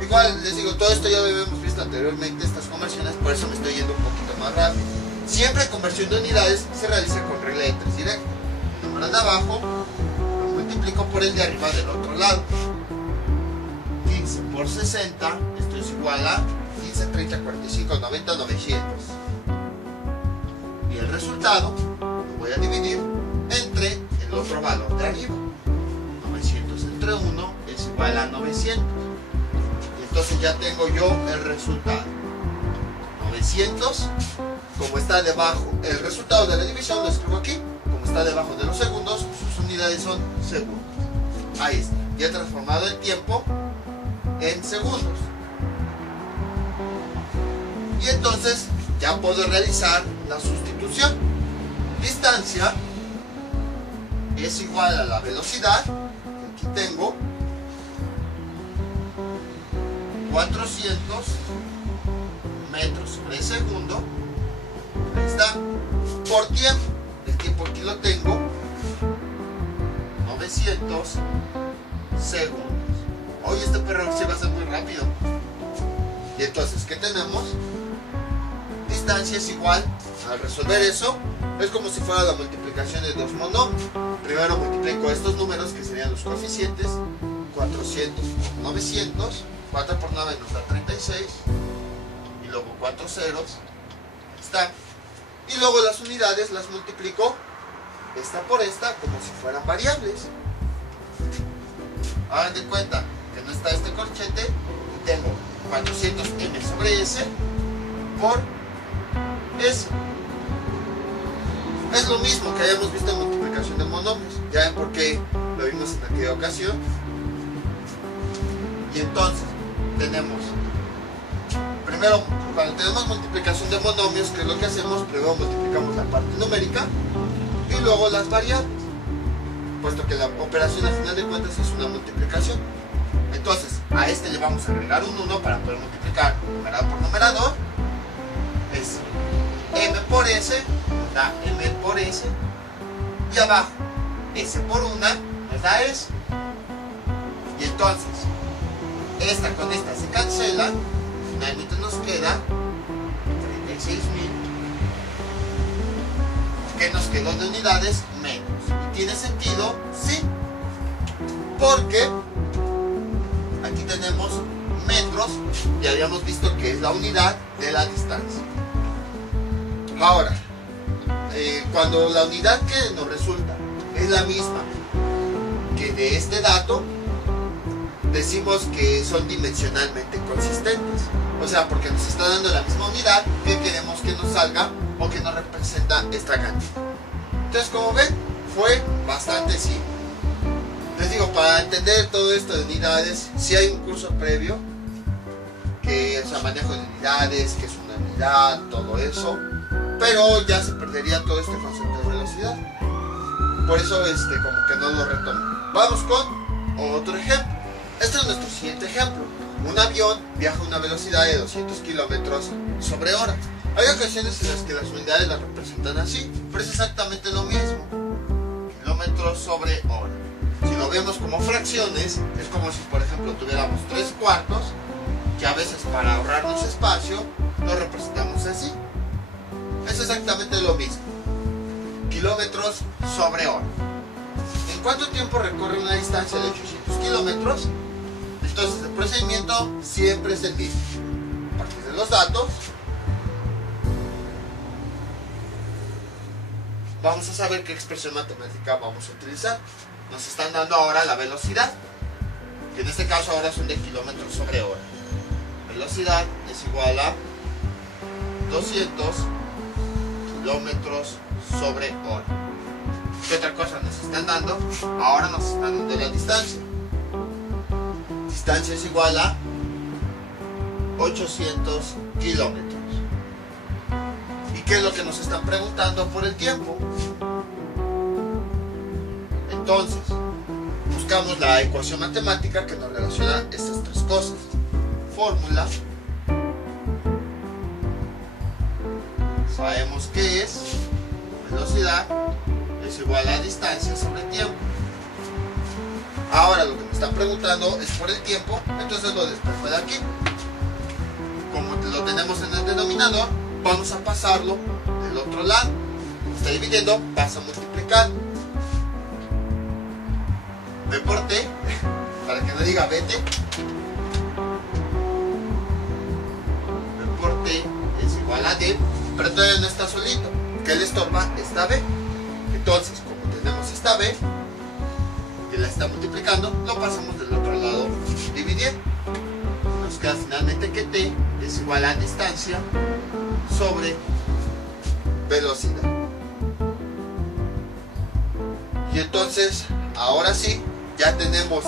Igual les digo, todo esto ya lo habíamos visto anteriormente, estas conversiones, por eso me estoy yendo un poquito más rápido. Siempre conversión de unidades se realiza con regla de 3 directa. El número de abajo lo multiplico por el de arriba del otro lado. 15 por 60, esto es igual a 15, 30, 45, 90, 900. Y el resultado lo voy a dividir entre el otro valor de arriba. 900 entre 1 es igual a 900. Y entonces ya tengo yo el resultado. 900, como está debajo, el resultado de la división lo escribo aquí. Como está debajo de los segundos, sus unidades son segundos. Ahí está. Ya he transformado el tiempo en segundos. Y entonces ya puedo realizar la sustitución. Distancia es igual a la velocidad, que aquí tengo 400 metros sobre segundo. Ahí está. Por tiempo, el tiempo aquí lo tengo 900 segundos. Oye, este perro se va a hacer muy rápido. Y entonces, ¿qué tenemos? Distancia es igual, al resolver eso, es como si fuera la multiplicación de dos monomios. Primero multiplico estos números que serían los coeficientes, 400 por 900, 4 por 9 nos da 36, y luego 4 ceros, está. Y luego las unidades las multiplico esta por esta como si fueran variables. Hagan de cuenta que no está este corchete y tengo 400 m sobre s por s. Es lo mismo que habíamos visto en multiplicación de monomios. Ya ven por qué lo vimos en aquella ocasión. Y entonces tenemos, primero, cuando tenemos multiplicación de monomios, ¿qué es lo que hacemos? Primero multiplicamos la parte numérica y luego las variables, puesto que la operación al final de cuentas es una multiplicación. Entonces a este le vamos a agregar un 1 para poder multiplicar numerador por numerador. Es m por s, nos da m por s, y abajo s por 1 nos da s. Y entonces esta con esta se cancela, finalmente nos queda 36.000. ¿Qué nos quedó de unidades? Menos. ¿Y tiene sentido? Sí, porque aquí tenemos metros y habíamos visto que es la unidad de la distancia. Ahora, cuando la unidad que nos resulta es la misma que de este dato, decimos que son dimensionalmente consistentes. O sea, porque nos está dando la misma unidad, que queremos que nos salga o que nos representa esta cantidad. Entonces, como ven, fue bastante simple. Les digo, para entender todo esto de unidades, si hay un curso previo, que es el manejo de unidades, que es una unidad, todo eso, pero ya se perdería todo este concepto de velocidad. Por eso como que no lo retomo. Vamos con otro ejemplo. Este es nuestro siguiente ejemplo. Un avión viaja a una velocidad de 200 kilómetros sobre hora. Hay ocasiones en las que las unidades las representan así, pero es exactamente lo mismo. Kilómetros sobre hora. Si lo vemos como fracciones, es como si, por ejemplo, tuviéramos 3/4, que a veces para ahorrarnos espacio, lo representamos así. Es exactamente lo mismo. Kilómetros sobre hora. ¿En cuánto tiempo recorre una distancia de 800 kilómetros? Entonces el procedimiento siempre es el mismo. A partir de los datos, vamos a saber qué expresión matemática vamos a utilizar. Nos están dando ahora la velocidad, que en este caso ahora son de kilómetros sobre hora. Velocidad es igual a 200 kilómetros sobre hora. ¿Qué otra cosa nos están dando? Ahora nos están dando la distancia. Distancia es igual a 800 kilómetros. ¿Y qué es lo que nos están preguntando por el tiempo? Entonces, buscamos la ecuación matemática que nos relaciona estas tres cosas. Fórmula. Sabemos que es velocidad es igual a distancia sobre tiempo. Ahora lo que me están preguntando es por el tiempo, entonces lo despejo de aquí. Como lo tenemos en el denominador, vamos a pasarlo del otro lado. Como está dividiendo, pasa a multiplicar. B por T, para que no diga vete. B por T es igual a D, pero todavía no está solito. ¿Qué le estorba? Esta B. Entonces, como tenemos esta B, que la está multiplicando, lo pasamos del otro lado dividiendo. Nos queda finalmente que T es igual a distancia sobre velocidad. Y entonces, ahora sí, ya tenemos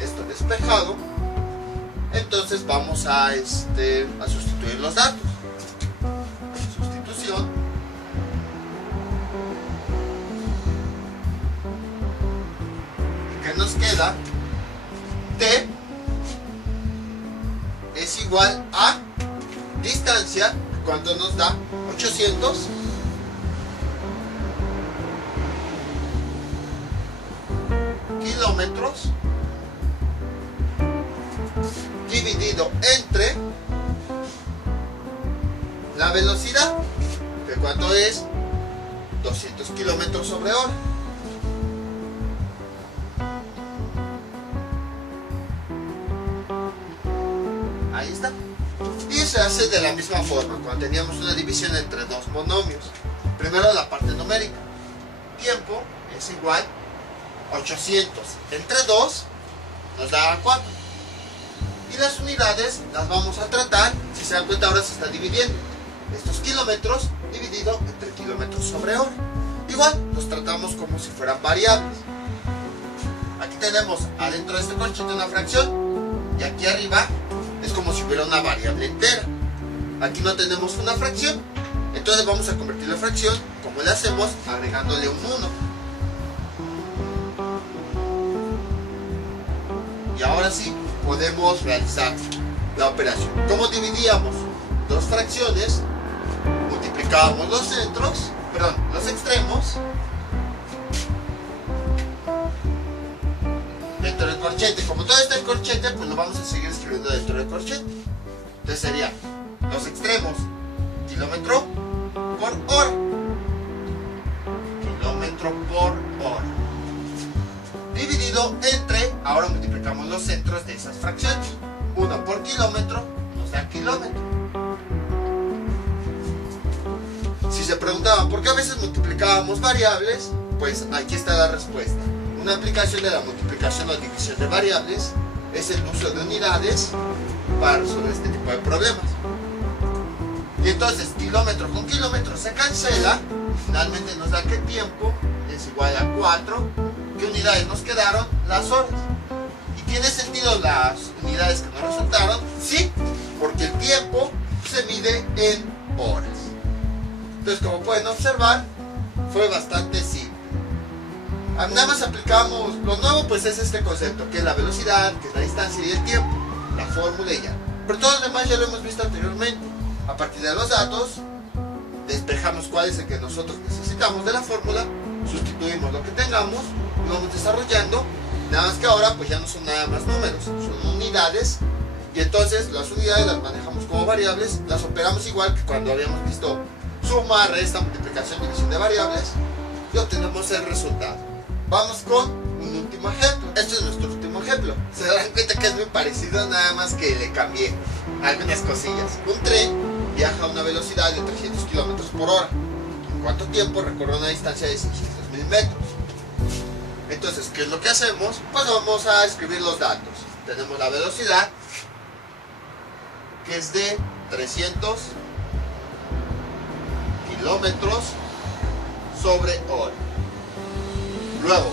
esto despejado. Entonces vamos a sustituir los datos. Sustitución. ¿Y qué nos queda? T es igual a distancia, ¿cuánto nos da? 800 kilómetros dividido entre la velocidad, que cuánto es 200 kilómetros sobre hora. Ahí está. Y se hace de la misma forma cuando teníamos una división entre dos monomios. Primero la parte numérica. Tiempo es igual 800 entre 2 nos da 4. Y las unidades las vamos a tratar, si se dan cuenta ahora se está dividiendo. Estos kilómetros dividido entre kilómetros sobre hora. Igual los tratamos como si fueran variables. Aquí tenemos adentro de este corchete una fracción y aquí arriba es como si hubiera una variable entera. Aquí no tenemos una fracción, entonces vamos a convertir la fracción, como le hacemos, agregándole un 1. Y ahora sí podemos realizar la operación. ¿Cómo dividíamos? Dos fracciones, multiplicábamos los extremos dentro del corchete. Como todo está en corchete, pues lo vamos a seguir escribiendo dentro del corchete. Entonces sería los extremos, kilómetro por hora. Kilómetro por hora. Dividido entre, ahora multiplicamos los centros de esas fracciones. 1 por kilómetro nos da kilómetro. Si se preguntaban por qué a veces multiplicábamos variables, pues aquí está la respuesta. Una aplicación de la multiplicación o división de variables es el uso de unidades para resolver este tipo de problemas. Y entonces kilómetro con kilómetro se cancela. Finalmente nos da que tiempo es igual a 4. ¿Qué unidades nos quedaron? Las horas. ¿Y tiene sentido las unidades que nos resultaron? Sí, porque el tiempo se mide en horas. Entonces, como pueden observar, fue bastante simple. Nada más aplicamos, lo nuevo pues es este concepto, que es la velocidad, que es la distancia y el tiempo, la fórmula y ya. Pero todo lo demás ya lo hemos visto anteriormente. A partir de los datos, despejamos cuál es el que nosotros necesitamos de la fórmula, sustituimos lo que tengamos y vamos desarrollando. Nada más que ahora pues ya no son nada más números, son unidades. Y entonces las unidades las manejamos como variables, las operamos igual que cuando habíamos visto suma, resta, multiplicación, división de variables y obtenemos el resultado. Vamos con un último ejemplo. Este es nuestro último ejemplo. Se darán cuenta que es muy parecido, nada más que le cambié algunas cosillas. Un tren viaja a una velocidad de 300 km por hora. ¿En cuánto tiempo recorre una distancia de 600.000 metros? Entonces, ¿qué es lo que hacemos? Pues vamos a escribir los datos. Tenemos la velocidad, que es de 300 kilómetros sobre hora. Luego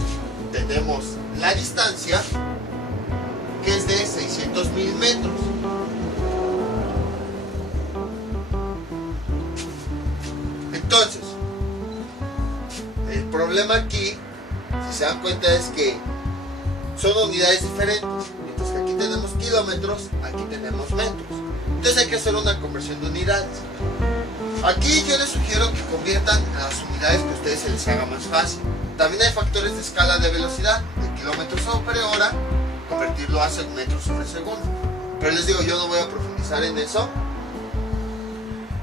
tenemos la distancia, que es de 600.000 metros. Entonces, el problema aquí, si se dan cuenta, es que son unidades diferentes. Mientras que aquí tenemos kilómetros, aquí tenemos metros. Entonces hay que hacer una conversión de unidades. Aquí yo les sugiero que conviertan a las unidades que a ustedes se les haga más fácil. También hay factores de escala de velocidad, de kilómetros sobre hora, convertirlo a metros sobre segundo. Pero les digo, yo no voy a profundizar en eso.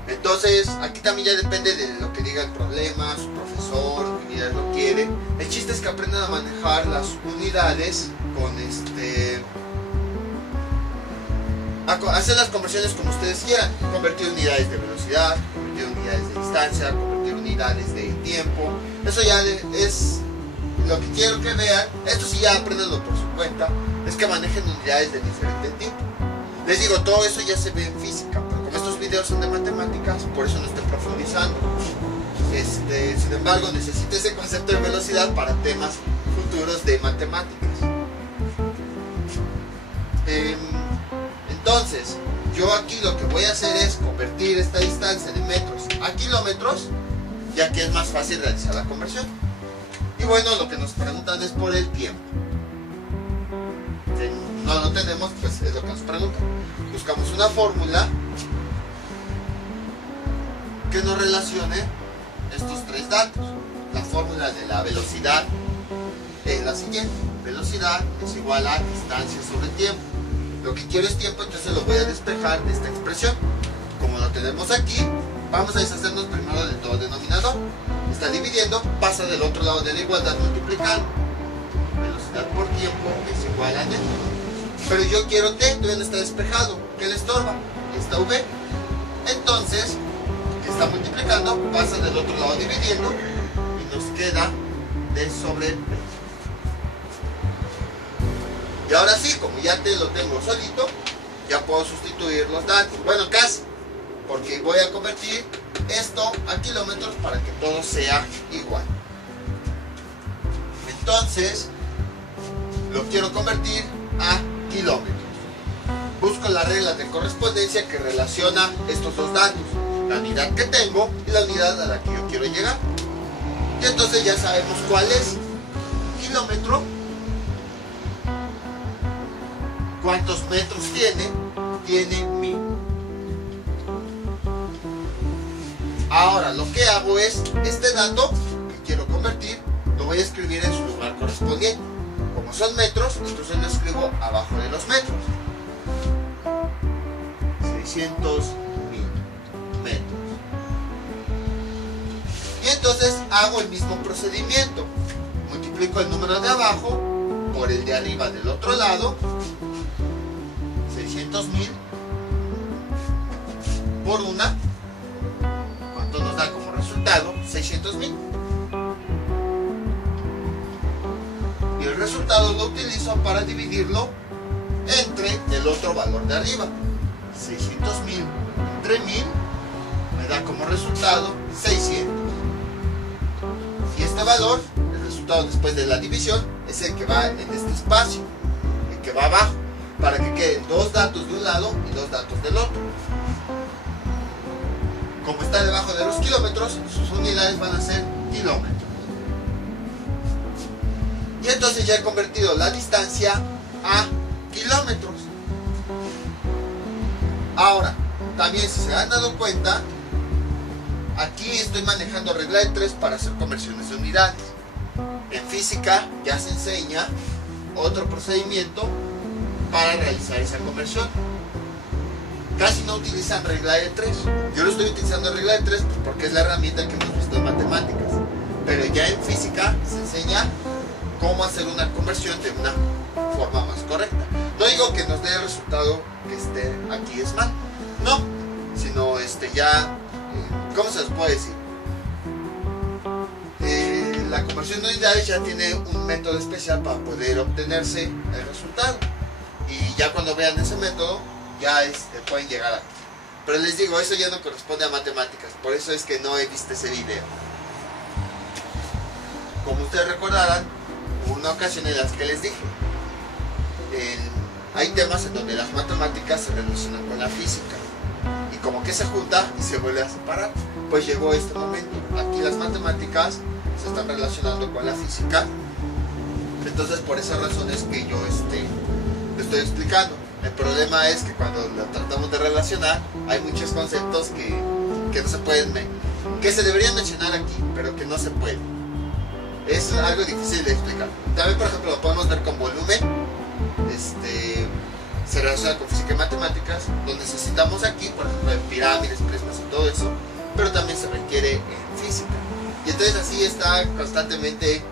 Entonces, aquí también ya depende de lo que diga el problema, su profesor, qué unidades lo quiere. El chiste es que aprendan a manejar las unidades con a hacer las conversiones como ustedes quieran. Convertir unidades de velocidad, convertir unidades de distancia, convertir unidades de tiempo. Eso ya es lo que quiero que vean. Esto sí ya aprendanlo por su cuenta. Es que manejen unidades de diferente tipo. Les digo, todo eso ya se ve en física, pero como estos videos son de matemáticas, por eso no estoy profundizando. Sin embargo, necesito ese concepto de velocidad para temas futuros de matemáticas. Entonces, yo aquí lo que voy a hacer es convertir esta distancia de metros a kilómetros, ya que es más fácil realizar la conversión. Y bueno, lo que nos preguntan es por el tiempo. Si no lo tenemos, pues es lo que nos preguntan. Buscamos una fórmula que nos relacione estos tres datos. La fórmula de la velocidad es la siguiente. Velocidad es igual a distancia sobre tiempo. Lo que quiero es tiempo, entonces lo voy a despejar de esta expresión. Como lo tenemos aquí, vamos a deshacernos primero de todo denominador. Está dividiendo, pasa del otro lado de la igualdad multiplicando. Velocidad por tiempo es igual a T. Pero yo quiero T, todavía no está despejado. ¿Qué le estorba? Esta V. Entonces, que está multiplicando, pasa del otro lado dividiendo y nos queda D sobre P. Y ahora sí, como ya te lo tengo solito, ya puedo sustituir los datos. Bueno, casi, porque voy a convertir esto a kilómetros para que todo sea igual. Entonces, lo quiero convertir a kilómetros. Busco la regla de correspondencia que relaciona estos dos datos, la unidad que tengo y la unidad a la que yo quiero llegar. Y entonces ya sabemos cuál es. Kilómetro, ¿cuántos metros tiene? Tiene 1000. Ahora lo que hago es, este dato que quiero convertir, lo voy a escribir en su lugar correspondiente. Como son metros, entonces lo escribo abajo de los metros. 600.000 metros. Y entonces hago el mismo procedimiento. Multiplico el número de abajo por el de arriba del otro lado. 600.000 por una. ¿Cuánto nos da como resultado? 600.000. Y el resultado lo utilizo para dividirlo entre el otro valor de arriba. 600.000 entre 1000 me da como resultado 600. Y este valor, el resultado después de la división, es el que va en este espacio, el que va abajo, para que queden dos datos de un lado y dos datos del otro. Como está debajo de los kilómetros, sus unidades van a ser kilómetros. Y entonces ya he convertido la distancia a kilómetros. Ahora, también si se han dado cuenta, aquí estoy manejando regla de 3 para hacer conversiones de unidades. En física ya se enseña otro procedimiento para realizar esa conversión. Casi no utilizan regla de 3. Yo lo estoy utilizando regla de 3 porque es la herramienta que hemos visto en matemáticas. Pero ya en física se enseña cómo hacer una conversión de una forma más correcta. No digo que nos dé el resultado que esté aquí es mal, no, sino ¿cómo se les puede decir? La conversión de unidades ya tiene un método especial para poder obtenerse el resultado. Y ya cuando vean ese método, ya pueden llegar aquí. Pero les digo, eso ya no corresponde a matemáticas, por eso es que no he visto ese video. Como ustedes recordarán, hubo una ocasión en las que les dije, hay temas en donde las matemáticas se relacionan con la física y como que se junta y se vuelve a separar. Pues llegó este momento, aquí las matemáticas se están relacionando con la física, entonces por esas razones que yo lo estoy explicando. El problema es que cuando lo tratamos de relacionar hay muchos conceptos que no se pueden, que se deberían mencionar aquí, pero que no se pueden. Es algo difícil de explicar. También, por ejemplo, lo podemos ver con volumen. Se relaciona con física y matemáticas, donde necesitamos aquí, por ejemplo, en pirámides, prismas y todo eso, pero también se requiere en física. Y entonces así está constantemente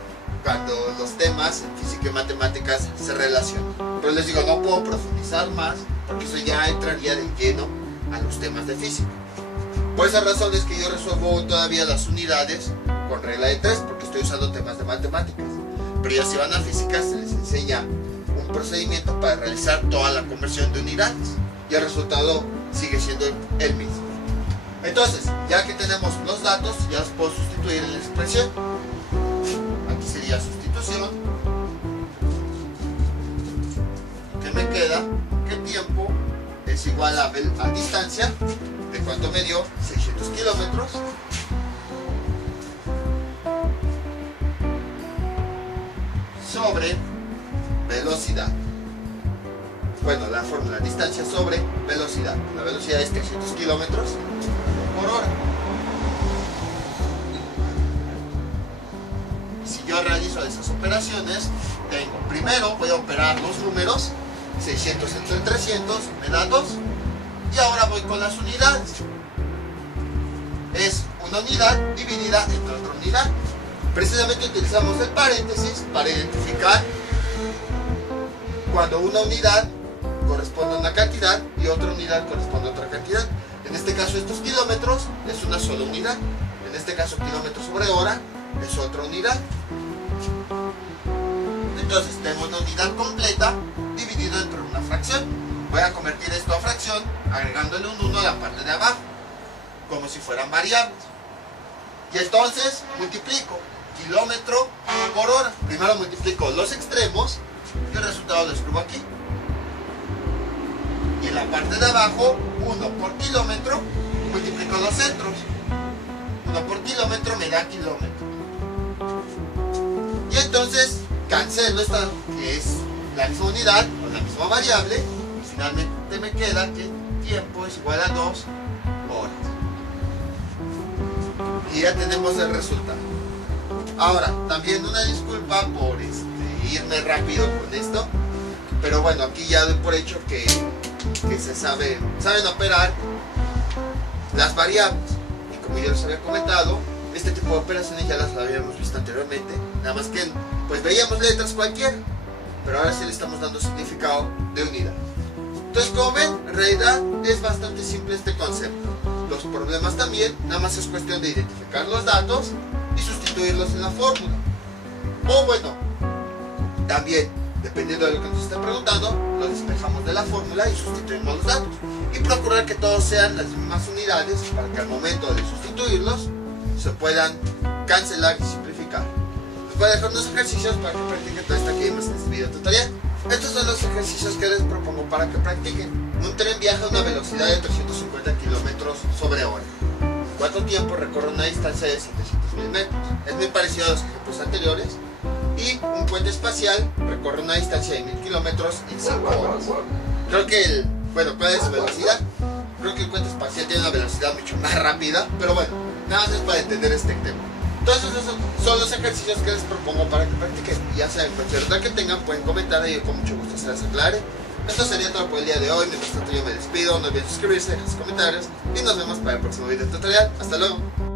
cuando los temas en física y matemáticas se relacionan. Pero les digo, no puedo profundizar más, porque eso ya entraría de lleno a los temas de física. Por esa razón es que yo resuelvo todavía las unidades con regla de 3, porque estoy usando temas de matemáticas. Pero ya si van a física, se les enseña un procedimiento para realizar toda la conversión de unidades y el resultado sigue siendo el mismo. Entonces, ya que tenemos los datos, ya los puedo sustituir en la expresión. Aquí sería sustitución. ¿Qué me queda? Que tiempo es igual a distancia, de cuánto me dio, 600 kilómetros, sobre velocidad. Bueno, la fórmula, distancia sobre velocidad. La velocidad es 300 kilómetros por hora. Si yo realizo esas operaciones, primero voy a operar los números, 600 entre 300 me da 2, y ahora voy con las unidades. Es una unidad dividida entre otra unidad. Precisamente utilizamos el paréntesis para identificar cuando una unidad corresponde a una cantidad y otra unidad corresponde a otra cantidad. En este caso estos kilómetros es una sola unidad. En este caso kilómetros sobre hora es otra unidad. Entonces tengo una unidad completa dividida entre una fracción. Voy a convertir esto a fracción agregándole un 1 a la parte de abajo, como si fueran variables. Y entonces multiplico kilómetro por hora. Primero multiplico los extremos y el resultado lo escribo aquí. Y en la parte de abajo, 1 por kilómetro, multiplico los centros. 1 por kilómetro me da kilómetro. Y entonces cancelo esta, que es la misma unidad o la misma variable, y finalmente me queda que tiempo es igual a 2 horas. Y ya tenemos el resultado. Ahora, también una disculpa por irme rápido con esto, pero bueno, aquí ya doy por hecho que se saben operar las variables, y como ya les había comentado, este tipo de operaciones ya las habíamos visto anteriormente, nada más que pues veíamos letras cualquiera, pero ahora sí le estamos dando significado de unidad. Entonces, como ven, en realidad es bastante simple este concepto. Los problemas también, nada más es cuestión de identificar los datos y sustituirlos en la fórmula. O bueno, también, dependiendo de lo que nos estén preguntando, lo despejamos de la fórmula y sustituimos los datos. y procurar que todos sean las mismas unidades para que al momento de sustituirlos se puedan cancelar y simplificar. Les voy a dejar unos ejercicios para que practiquen todo esto que vimos en este video tutorial. Estos son los ejercicios que les propongo para que practiquen. Un tren viaja a una velocidad de 350 km sobre hora. En 4 tiempos recorre una distancia de 700.000 metros. Es muy parecido a los ejemplos anteriores. Y un puente espacial recorre una distancia de 1000 kilómetros en 5 horas. Creo que ¿cuál es su velocidad? Creo que el puente espacial tiene una velocidad mucho más rápida, pero bueno, nada más es para entender este tema. Entonces esos son los ejercicios que les propongo para que practiquen. Y ya saben, cualquier duda que tengan pueden comentar y yo con mucho gusto se las aclare. Esto sería todo por el día de hoy. Mientras tanto yo me despido, no olviden suscribirse, dejar sus comentarios y nos vemos para el próximo video tutorial. Hasta luego.